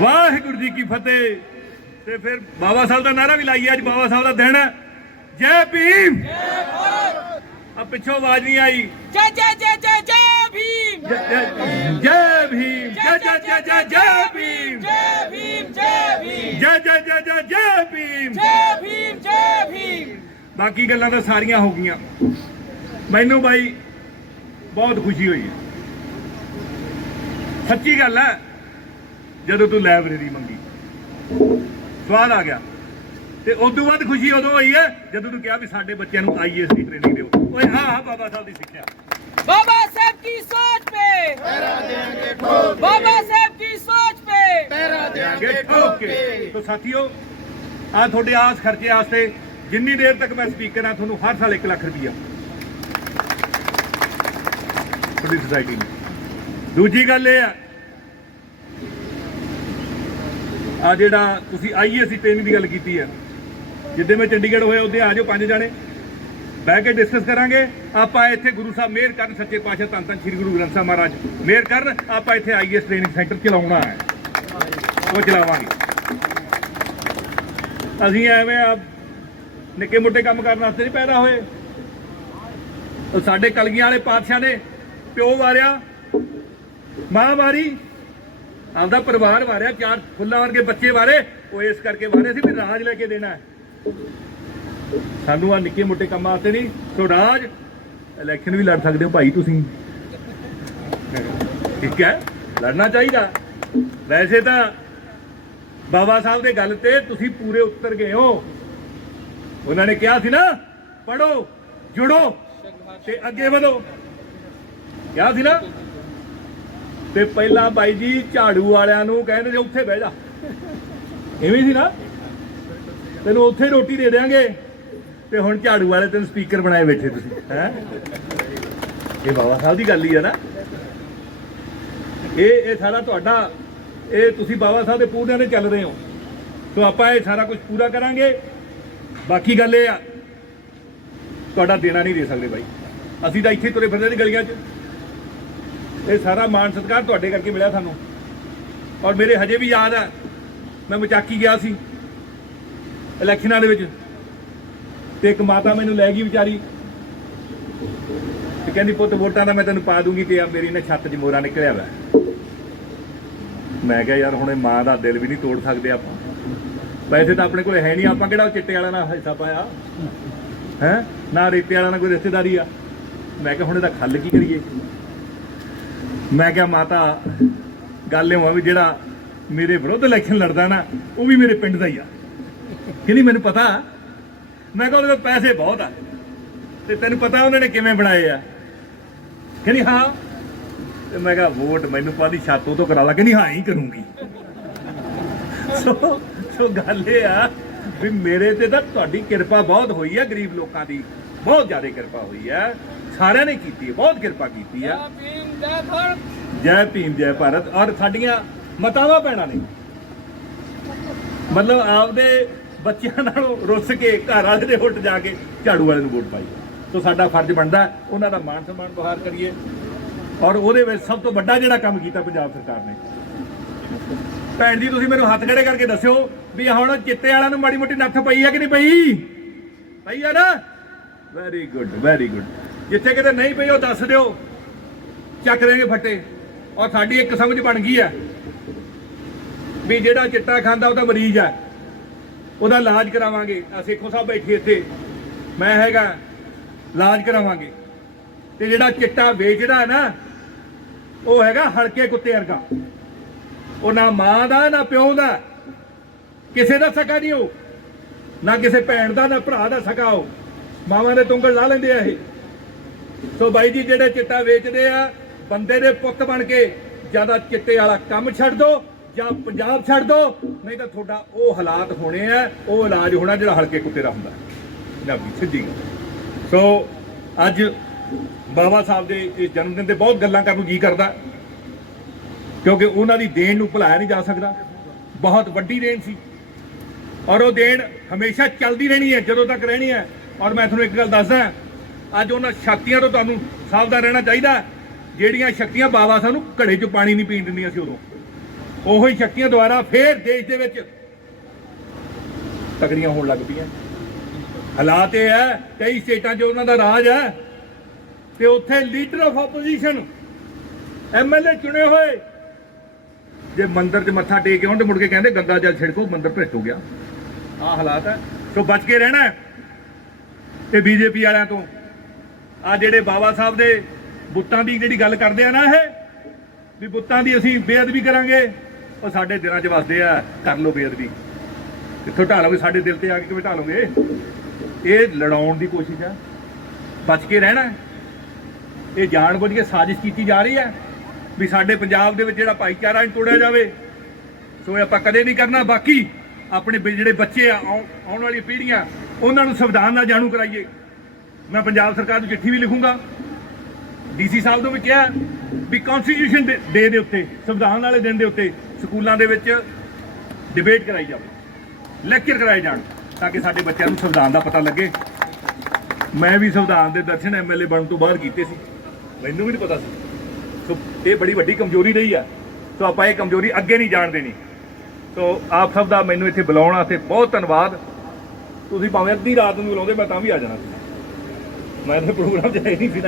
Speaker 2: ਵਾਹਿਗੁਰੂ ਜੀ ਕੀ ਫਤਿਹ। ਤੇ ਫਿਰ ਬਾਬਾ ਸਾਹਿਬ ਦਾ ਨਾਰਾ ਵੀ ਲਾਈਏ, ਅੱਜ ਬਾਬਾ ਸਾਹਿਬ ਦਾ ਦਿਨ ਹੈ। ਜੈ ਭੀਮ। ਆ ਪਿੱਛੋਂ ਆਵਾਜ਼ ਨਹੀਂ ਆਈ
Speaker 10: ਜੈ ਜੈ ਜੈ ਜੈ ਜੈ ਭੀਮ
Speaker 2: ਜੈ- ਭੀਮ ਜੈ ਜੈ ਜੈ ਜੈ ਜੈ ਭੀਮ
Speaker 10: ਜੈ ਭੀਮ ਜੈ ਭੀਮ
Speaker 2: ਜੈ ਜੈ ਜੈ ਜੈ ਜੈ ਭੀਮ
Speaker 10: ਜੈ ਭੀਮ ਜੈ ਭੀਮ
Speaker 2: ਬਾਕੀ ਗੱਲਾਂ ਤਾਂ ਸਾਰੀਆਂ ਹੋ ਗਈਆਂ ਮੈਨੂੰ ਬਾਈ ਬਹੁਤ ਖੁਸ਼ੀ ਹੋਈ ਹੈ ਸੱਚੀ ਗੱਲ ਹੈ ਜਦੋਂ ਤੂੰ ਲਾਇਬ੍ਰੇਰੀ ਮੰਗੀ ਸਵਾਦ ਆ ਗਿਆ ਤੇ ਉਸ ਤੋਂ ਬਾਅਦ ਖੁਸ਼ੀ ਉਦੋਂ ਹੋਈ ਹੈ ਜਦੋਂ ਤੂੰ ਕਿਹਾ ਵੀ ਸਾਡੇ ਬੱਚਿਆਂ ਨੂੰ ਆਈਐਸ ਦੀ ਟ੍ਰੇਨਿੰਗ ਦਿਓ ਆ ਤੁਹਾਡੇ ਆਸ ਖਰਚੇ ਆਸਤੇ ਜਿੰਨੀ ਦੇਰ ਤੱਕ ਮੈਂ ਸਪੀਕਰ ਆ ਤੁਹਾਨੂੰ ਹਰ ਸਾਲ 1 ਲੱਖ ਰੁਪਈਆ। ਤੁਹਾਡੀ ਸੁਸਾਇਟੀ ਦੂਜੀ ਗੱਲ ਇਹ ਆ ਆ ਜਿਹੜਾ ਤੁਸੀਂ ਆਈਏਸੀ ਟ੍ਰੇਨਿੰਗ ਦੀ ਗੱਲ ਕੀਤੀ ਆ। ਜਿੱਦੇ ਮੈਂ ਚੰਡੀਗੜ੍ਹ ਹੋਇਆ ਉਹਦੇ ਆ ਜਾਓ ਪੰਜ ਜਾਣੇ। ਬਹਿ ਕੇ ਡਿਸਕਸ ਕਰਾਂਗੇ। ਆਪਾਂ ਇੱਥੇ ਗੁਰੂ ਸਾਹਿਬ ਮਿਹਰ ਕਰਨ ਸੱਚੇ ਪਾਤਸ਼ਾਹ ਧੰਨ ਧੰਨ ਸ੍ਰੀ ਗੁਰੂ ਗ੍ਰੰਥ ਸਾਹਿਬ ਮਹਾਰਾਜ। ਮਿਹਰ ਕਰਨ ਆਪਾਂ ਇੱਥੇ ਆਈਐਸ ਟ੍ਰੇਨਿੰਗ ਸੈਂਟਰ ਚਲਾਉਣਾ ਹੈ। ਉਹ ਚਲਾਵਾਂਗੇ। ਅਸੀਂ ਐਵੇਂ ਆ ਨਿੱਕੇ ਮੋਟੇ ਕੰਮ ਕਰਨ ਵਾਸਤੇ ਨਹੀਂ ਪੈਦਾ ਹੋਏ। ਸਾਡੇ ਕਲਗੀਆਂ ਵਾਲੇ ਪਾਤਸ਼ਾਹ ਨੇ, ਪਿਓ ਵਾਰਿਆ, ਮਾਂ ਵਾਰੀ, ਆਪਦਾ ਪਰਿਵਾਰ ਵਾਰਿਆ, ਚਾਰ ਫੁੱਲਾਂ ਵਰਗੇ ਬੱਚੇ ਵਾਰੇ। ਉਹ ਇਸ ਕਰਕੇ ਵਾਰੇ ਸੀ ਵੀ ਰਾਜ ਲੈ ਕੇ ਦੇਣਾ ਹੈ। ਸਾਨੂੰ ਆ ਨਿੱਕੇ ਮੋਟੇ ਕੰਮਾਂ ਵਾਸਤੇ ਨਹੀਂ ਸਵਰਾਜ ਇਲੈਕਸ਼ਨ ਵੀ ਲੜ ਸਕਦੇ ਹੋ ਭਾਈ ਤੁਸੀਂ। ਠੀਕ ਹੈ, ਲੜਨਾ ਚਾਹੀਦਾ। ਵੈਸੇ ਤਾਂ ਬਾਬਾ ਸਾਹਿਬ ਦੇ ਗੱਲ ਤੇ ਤੁਸੀਂ ਪੂਰੇ ਉੱਤਰ ਗਏ ਹੋ। ਉਹਨਾਂ ਨੇ ਕਿਹਾ ਸੀ ਨਾ ਪੜੋ ਜੁੜੋ ਤੇ ਅੱਗੇ ਵਧੋ। ਕਿਹਾ ਸੀ ਨਾ? ਤੇ ਪਹਿਲਾਂ ਬਾਈ ਜੀ ਝਾੜੂ ਵਾਲਿਆਂ ਨੂੰ ਕਹਿੰਦੇ ਸੀ, ਉੱਥੇ ਬਹਿ ਜਾ। ਐਵੇਂ ਸੀ ਨਾ? ਤੈਨੂੰ ਉੱਥੇ ਰੋਟੀ ਦੇ ਦੇਾਂਗੇ ਤੇ ਹੁਣ ਝਾੜੂ ਵਾਲੇ ਤੈਨੂੰ ਸਪੀਕਰ ਬਣਾਏ ਬੈਠੇ ਤੁਸੀਂ, ਹੈ? ਇਹ ਬਾਬਾ ਸਾਹਿਬ ਦੀ ਗੱਲ ਹੀ ਆ ਨਾ। ਇਹ ਇਹ ਸਾਰਾ ਤੁਹਾਡਾ, ਇਹ ਤੁਸੀਂ ਬਾਬਾ ਸਾਹਿਬ ਦੇ ਪੂਰਿਆਂ ਦੇ ਚੱਲ ਰਹੇ ਹੋ। ਸੋ ਆਪਾਂ ਇਹ ਸਾਰਾ ਕੁਝ ਪੂਰਾ ਕਰਾਂਗੇ। ਬਾਕੀ ਗੱਲ ਇਹ ਆ, ਤੁਹਾਡਾ ਦੇਣਾ ਨਹੀਂ ਦੇ ਸਕਦੇ ਬਾਈ। ਅਸੀਂ ਤਾਂ ਇੱਥੇ ਤੁਰੇ ਫਿਰਦੇ ਨੇ ਗਲੀਆਂ 'ਚ। ਇਹ ਸਾਰਾ ਮਾਣ ਸਤਿਕਾਰ ਤੁਹਾਡੇ ਕਰਕੇ ਮਿਲਿਆ ਸਾਨੂੰ। ਔਰ ਮੇਰੇ ਹਜੇ ਵੀ ਯਾਦ ਆ, ਮੈਂ ਮਚਾਕੀ ਗਿਆ ਸੀ, ਇਲੈਕਸ਼ਨਾਂ ਦੇ ਵਿੱਚ। ਤੇ ਇੱਕ ਮਾਤਾ ਮੈਨੂੰ ਲੈ ਗਈ ਵਿਚਾਰੀ। ਤੇ ਕਹਿੰਦੀ, ਪੁੱਤ, ਵੋਟਾਂ ਦਾ ਮੈਂ ਤੈਨੂੰ ਪਾ ਦੂੰਗੀ ਤੇ ਆ ਮੇਰੀ ਨਾ ਛੱਤ 'ਚ ਮੋਰਾ ਨਿਕਲਿਆ ਵਾ। ਮੈਂ ਕਿਹਾ, ਯਾਰ, ਹੁਣ ਇਹ ਮਾਂ ਦਾ ਦਿਲ ਵੀ ਨਹੀਂ ਤੋੜ ਸਕਦੇ ਆਪਾਂ। ਪੈਸੇ ਤਾਂ ਆਪਣੇ ਕੋਲ ਹੈ ਨਹੀਂ। ਆਪਾਂ ਕਿਹੜਾ ਚਿੱਟੇ ਵਾਲਾ ਨਾਲ ਹਿੱਸਾ ਪਾਇਆ? ਹੈ? ਨਾ ਰੇਤੇ ਵਾਲਾ ਨਾਲ ਕੋਈ ਰਿਸ਼ਤੇਦਾਰੀ ਆ? ਮੈਂ ਕਿਹਾ, ਹੁਣ ਇਹਦਾ ਖੱਲ ਕੀ ਕਰੀਏ? ਮੈਂ ਕਿਹਾ, ਮਾਤਾ, ਗੱਲ ਇਹ ਹੋਆ ਵੀ ਜਿਹੜਾ ਮੇਰੇ ਵਿਰੁੱਧ ਇਲੈਕਸ਼ਨ ਲੜਦਾ ਨਾ, ਉਹ ਵੀ ਮੇਰੇ ਪਿੰਡ ਦਾ ਹੀ ਆ। ਕਹਿੰਦੀ ਮੈਨੂੰ ਪਤਾ ਮੈਂ ਕਹਿੰਦਾ ਪੈਸੇ ਬਹੁਤ ਆ। ਤੇ ਤੈਨੂੰ ਪਤਾ ਉਹਨਾਂ ਨੇ ਕਿਵੇਂ ਬਣਾਏ ਆ। ਕਹਿੰਦੀ ਹਾਂ। ਤੇ ਮੈਂ ਕਿਹਾ ਵੋਟ ਮੈਨੂੰ ਪਾਦੀ ਛਾਤੋਂ ਤੋਂ ਕਰਾ ਲਾ। ਕਹਿੰਦੀ ਹਾਂ ਹੀ ਕਰੂੰਗੀ। ਸੋ ਗੱਲ ਇਹ ਆ ਵੀ ਮੇਰੇ ਤੇ ਤਾਂ ਤੁਹਾਡੀ ਕਿਰਪਾ ਬਹੁਤ ਹੋਈ ਆ ਗਰੀਬ ਲੋਕਾਂ ਦੀ। ਬਹੁਤ ਜ਼ਿਆਦਾ ਕਿਰਪਾ ਹੋਈ ਆ। ਸਾਰਿਆਂ ਨੇ ਕੀਤੀ ਬਹੁਤ ਕਿਰਪਾ ਕੀਤੀ ਆ। ਜੈ ਭੀਮ ਜੈ ਭਾਰਤ। ਔਰ ਸਾਡੀਆਂ ਮਤਾਵਾਂ ਪੈਣਾ ਨੇ। ਮਤਲਬ ਆਪਦੇ ਬੱਚਿਆਂ ਨਾਲੋਂ ਰੁੱਸ ਕੇ ਘਰ ਵਾਲੇ ਦੇ ਹੁੱਟ ਜਾ ਕੇ ਝਾੜੂ ਵਾਲੇ ਨੂੰ ਵੋਟ ਪਾਈ। ਸੋ ਸਾਡਾ ਫਰਜ਼ ਬਣਦਾ ਉਹਨਾਂ ਦਾ ਮਾਣ ਸਨਮਾਨ ਬਹਾਰ ਕਰੀਏ। ਔਰ ਉਹਦੇ ਵਿੱਚ ਸਭ ਤੋਂ ਵੱਡਾ ਜਿਹੜਾ ਕੰਮ ਕੀਤਾ ਪੰਜਾਬ ਸਰਕਾਰ ਨੇ। ਭੈਣ ਜੀ, ਤੁਸੀਂ ਮੈਨੂੰ ਹੱਥ ਖੜੇ ਕਰਕੇ ਦੱਸਿਓ ਵੀ ਹੁਣ ਚਿੱਟੇ ਵਾਲਿਆਂ ਨੂੰ ਮਾੜੀ ਮੋਟੀ ਨੱਥ ਪਈ ਹੈ ਕਿ ਨਹੀਂ ਪਈ? ਪਈ ਆ ਨਾ? ਵੈਰੀ ਗੁੱਡ ਵੈਰੀ ਗੁੱਡ ਜਿੱਥੇ ਕਿਤੇ ਨਹੀਂ ਪਈ, ਉਹ ਦੱਸ ਦਿਓ। ਚੱਕ ਦੇਗੇ ਫੱਟੇ। ਔਰ ਸਾਡੀ ਇੱਕ ਸਮਝ ਬਣ ਗਈ ਹੈ ਵੀ ਜਿਹੜਾ ਚਿੱਟਾ ਖਾਂਦਾ, ਉਹ ਤਾਂ ਮਰੀਜ਼ ਹੈ। ਉਹਦਾ ਇਲਾਜ ਕਰਾਵਾਂਗੇ। ਆ ਸੇਖੋ ਸਾਹਿਬ ਬੈਠੇ ਇੱਥੇ। ਮੈਂ ਹੈਗਾ, ਇਲਾਜ ਕਰਾਵਾਂਗੇ। ਤੇ ਜਿਹੜਾ ਚਿੱਟਾ ਵੇਚਦਾ ਨਾ, ਉਹ ਹੈਗਾ ਹਲਕੇ ਕੁੱਤੇ ਵਰਗਾ। ਉਹ ਨਾ ਮਾਂ ਦਾ, ਨਾ ਪਿਓ ਦਾ। ਕਿਸੇ ਦਾ ਸਕਾ ਨਹੀਂ ਉਹ। ਨਾ ਕਿਸੇ ਭੈਣ ਦਾ, ਨਾ ਭਰਾ ਦਾ ਸਕਾ ਉਹ। ਮਾਵਾਂ ਦੇ ਤੁੰਗਲ ਲਾ ਲੈਂਦੇ ਆ ਇਹ। ਸੋ ਬਾਈ ਜੀ, ਜਿਹੜੇ ਚਿੱਟਾ ਵੇਚਦੇ ਆ, ਬੰਦੇ ਦੇ ਪੁੱਤ ਬਣ ਕੇ ਜ਼ਿਆਦਾ ਚਿੱਟੇ ਵਾਲਾ ਕੰਮ ਛੱਡ ਦੋ। ਜਾਂ ਪੰਜਾਬ ਛੱਡ ਦੋ, ਨਹੀਂ ਤਾਂ ਤੁਹਾਡਾ ਉਹ ਹਾਲਾਤ ਹੋਣੇ ਆ, ਉਹ ਇਲਾਜ ਹੋਣਾ ਜਿਹੜਾ ਹਲਕੇ ਕੁੱਤੇ ਦਾ ਹੁੰਦਾ। ਪੰਜਾਬੀ ਸਿੱਧੀ ਗੱਲ। ਸੋ, ਅੱਜ ਬਾਬਾ ਸਾਹਿਬ ਦੇ ਇਸ ਜਨਮ ਦਿਨ ਤੇ ਬਹੁਤ ਗੱਲਾਂ ਕਰਨ ਨੂੰ ਜੀ ਕਰਦਾ। ਕਿਉਂਕਿ ਉਹਨਾਂ ਦੀ ਦੇਣ ਨੂੰ ਭੁਲਾਇਆ ਨਹੀਂ ਜਾ ਸਕਦਾ। ਬਹੁਤ ਵੱਡੀ ਦੇਣ ਸੀ। ਔਰ ਉਹ ਦੇਣ ਹਮੇਸ਼ਾ ਚੱਲਦੀ ਰਹਿਣੀ ਹੈ, ਜਦੋਂ ਤੱਕ ਰਹਿਣੀ ਹੈ। ਔਰ ਮੈਂ ਤੁਹਾਨੂੰ ਇੱਕ ਗੱਲ ਦੱਸਦਾ, ਅੱਜ ਉਹਨਾਂ ਸ਼ਕਤੀਆਂ ਤੋਂ ਤੁਹਾਨੂੰ ਸਾਵਧਾਨ ਰਹਿਣਾ ਚਾਹੀਦਾ। ਜਿਹੜੀਆਂ ਸ਼ਕਤੀਆਂ ਬਾਬਾ ਸਾਹਿਬ ਨੂੰ ਘੜੇ 'ਚ ਪਾਣੀ ਨਹੀਂ ਪੀਣ ਦਿੰਦੀਆਂ ਸੀ ਉਦੋਂ। ਉਹੀ ਸ਼ਕਤੀਆਂ ਦੁਆਰਾ ਫੇਰ ਦੇਸ਼ ਦੇ ਵਿੱਚ ਤਕੜੀਆਂ ਹੋਣ ਲੱਗ ਪਈਆਂ। ਹਾਲਾਤ ਇਹ ਹੈ, ਕਈ ਸਟੇਟਾਂ 'ਚ ਉਹਨਾਂ ਦਾ ਰਾਜ ਹੈ ਤੇ ਉੱਥੇ ਲੀਡਰ ਆਫ ਆਪੋਜੀਸ਼ਨ ਐਮਐਲਏ ਚੁਣੇ ਹੋਏ। ਜੇ ਮੰਦਰ 'ਚ ਮੱਥਾ ਟੇਕ ਕੇ ਆਉਣ ਤੇ ਮੁੜ ਕੇ ਕਹਿੰਦੇ ਗੰਦਾ ਜਲ ਛਿੜਕੋ, ਮੰਦਰ ਭ੍ਰਿਸ਼ਟ ਹੋ ਗਿਆ। ਆਹ ਹਾਲਾਤ ਹੈ। ਸੋ ਬਚ ਕੇ ਰਹਿਣਾ ਹੈ। ਤੇ ਬੀਜੇਪੀ ਵਾਲਿਆਂ ਤੋਂ। ਆ ਜਿਹੜੇ ਬਾਬਾ ਸਾਹਿਬ ਦੇ ਬੁੱਤਾਂ ਦੀ ਜਿਹੜੀ ਗੱਲ ਕਰਦੇ ਆ ਨਾ ਇਹ, ਵੀ ਬੁੱਤਾਂ ਦੀ ਅਸੀਂ ਬੇਅਦਬੀ ਕਰਾਂਗੇ। ਉਹ ਸਾਡੇ ਦਿਲਾਂ 'ਚ ਵਸਦੇ ਆ, ਕਰ ਲਓ ਬੇਅਦਬੀ। ਕਿੱਥੋਂ ਢਾਲੋਗੇ ਸਾਡੇ ਦਿਲ ਤੇ ਆ ਕੇ ਕਿਵੇਂ ਢਾਲੋਗੇ ਇਹ ਲੜਾਉਣ ਦੀ ਕੋਸ਼ਿਸ਼ ਹੈ ਬਚ ਕੇ ਰਹਿਣਾ ਹੈ। ਇਹ ਜਾਣਬੁੱਝ ਕੇ ਸਾਜ਼ਿਸ਼ ਕੀਤੀ ਜਾ ਰਹੀ ਹੈ ਵੀ ਸਾਡੇ ਪੰਜਾਬ ਦੇ ਵਿੱਚ ਜਿਹੜਾ ਭਾਈਚਾਰਾ ਨੂੰ ਤੋੜਿਆ ਜਾਵੇ, ਸੋ ਇਹ ਆਪਾਂ ਕਦੇ ਨਹੀਂ ਕਰਨਾ। ਬਾਕੀ ਆਪਣੇ ਜਿਹੜੇ ਬੱਚੇ ਆ ਆਉਣ ਆਉਣ ਵਾਲੀ ਪੀੜ੍ਹੀਆਂ, ਉਹਨਾਂ ਨੂੰ ਸੰਵਿਧਾਨ ਨਾਲ ਜਾਣੂ ਕਰਾਈਏ। ਮੈਂ ਪੰਜਾਬ ਸਰਕਾਰ ਨੂੰ ਚਿੱਠੀ ਵੀ ਲਿਖੂੰਗਾ। ਡੀਸੀ ਸਾਹਿਬ ਨੂੰ ਵੀ ਕਿਹਾ ਵੀ ਕਨਸਟੀਟਿਊਸ਼ਨ ਡੇ ਦੇ ਉੱਤੇ, ਸੰਵਿਧਾਨ ਵਾਲੇ ਦਿਨ ਦੇ ਉੱਤੇ ਸਕੂਲਾਂ ਦੇ ਵਿੱਚ ਡਿਬੇਟ ਕਰਾਈ ਜਾਵੇ ਲੈਕਚਰ ਕਰਾਏ ਜਾਣ, ਤਾਂ ਕਿ ਸਾਡੇ ਬੱਚਿਆਂ ਨੂੰ ਸੰਵਿਧਾਨ ਦਾ ਪਤਾ ਲੱਗੇ। ਮੈਂ ਵੀ ਸੰਵਿਧਾਨ ਦੇ ਦਰਸ਼ਨ ਐਮਐਲਏ ਬਣਨ ਤੋਂ ਬਾਅਦ ਕੀਤੇ ਸੀ। ਮੈਨੂੰ ਵੀ ਨਹੀਂ ਪਤਾ ਸੀ। ਸੋ ਇਹ ਬੜੀ ਵੱਡੀ ਕਮਜ਼ੋਰੀ ਰਹੀ ਆ। ਸੋ ਆਪਾਂ ਇਹ ਕਮਜ਼ੋਰੀ ਅੱਗੇ ਨਹੀਂ ਜਾਣ ਦੇਣੀ। ਸੋ ਆਪ ਸਭ ਦਾ ਮੈਨੂੰ ਇੱਥੇ ਬੁਲਾਉਣ ਵਾਸਤੇ ਬਹੁਤ ਧੰਨਵਾਦ। ਤੁਸੀਂ ਭਾਵੇਂ ਅੱਧੀ ਰਾਤ ਨੂੰ ਬੁਲਾਉਂਦੇ, ਮੈਂ ਤਾਂ ਵੀ ਆ ਜਾਣਾ ਸੀ। ਮੈਂ ਤਾਂ ਪ੍ਰੋਗਰਾਮ 'ਚ ਨਹੀਂ ਸੀ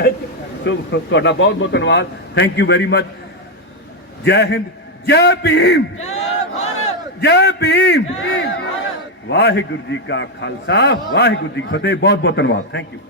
Speaker 2: ਸੋ ਤੁਹਾਡਾ ਬਹੁਤ ਬਹੁਤ ਧੰਨਵਾਦ। ਥੈਂਕ ਯੂ ਵੈਰੀ ਮਚ ਜੈ ਹਿੰਦ। ਜੈ ਭੀਮ। ਜੈ ਭੀਮ। ਵਾਹਿਗੁਰੂ ਜੀ ਕਾ ਖਾਲਸਾ ਵਾਹਿਗੁਰੂ ਜੀ ਕੀ ਫਤਿਹ। ਬਹੁਤ ਬਹੁਤ ਧੰਨਵਾਦ। Thank you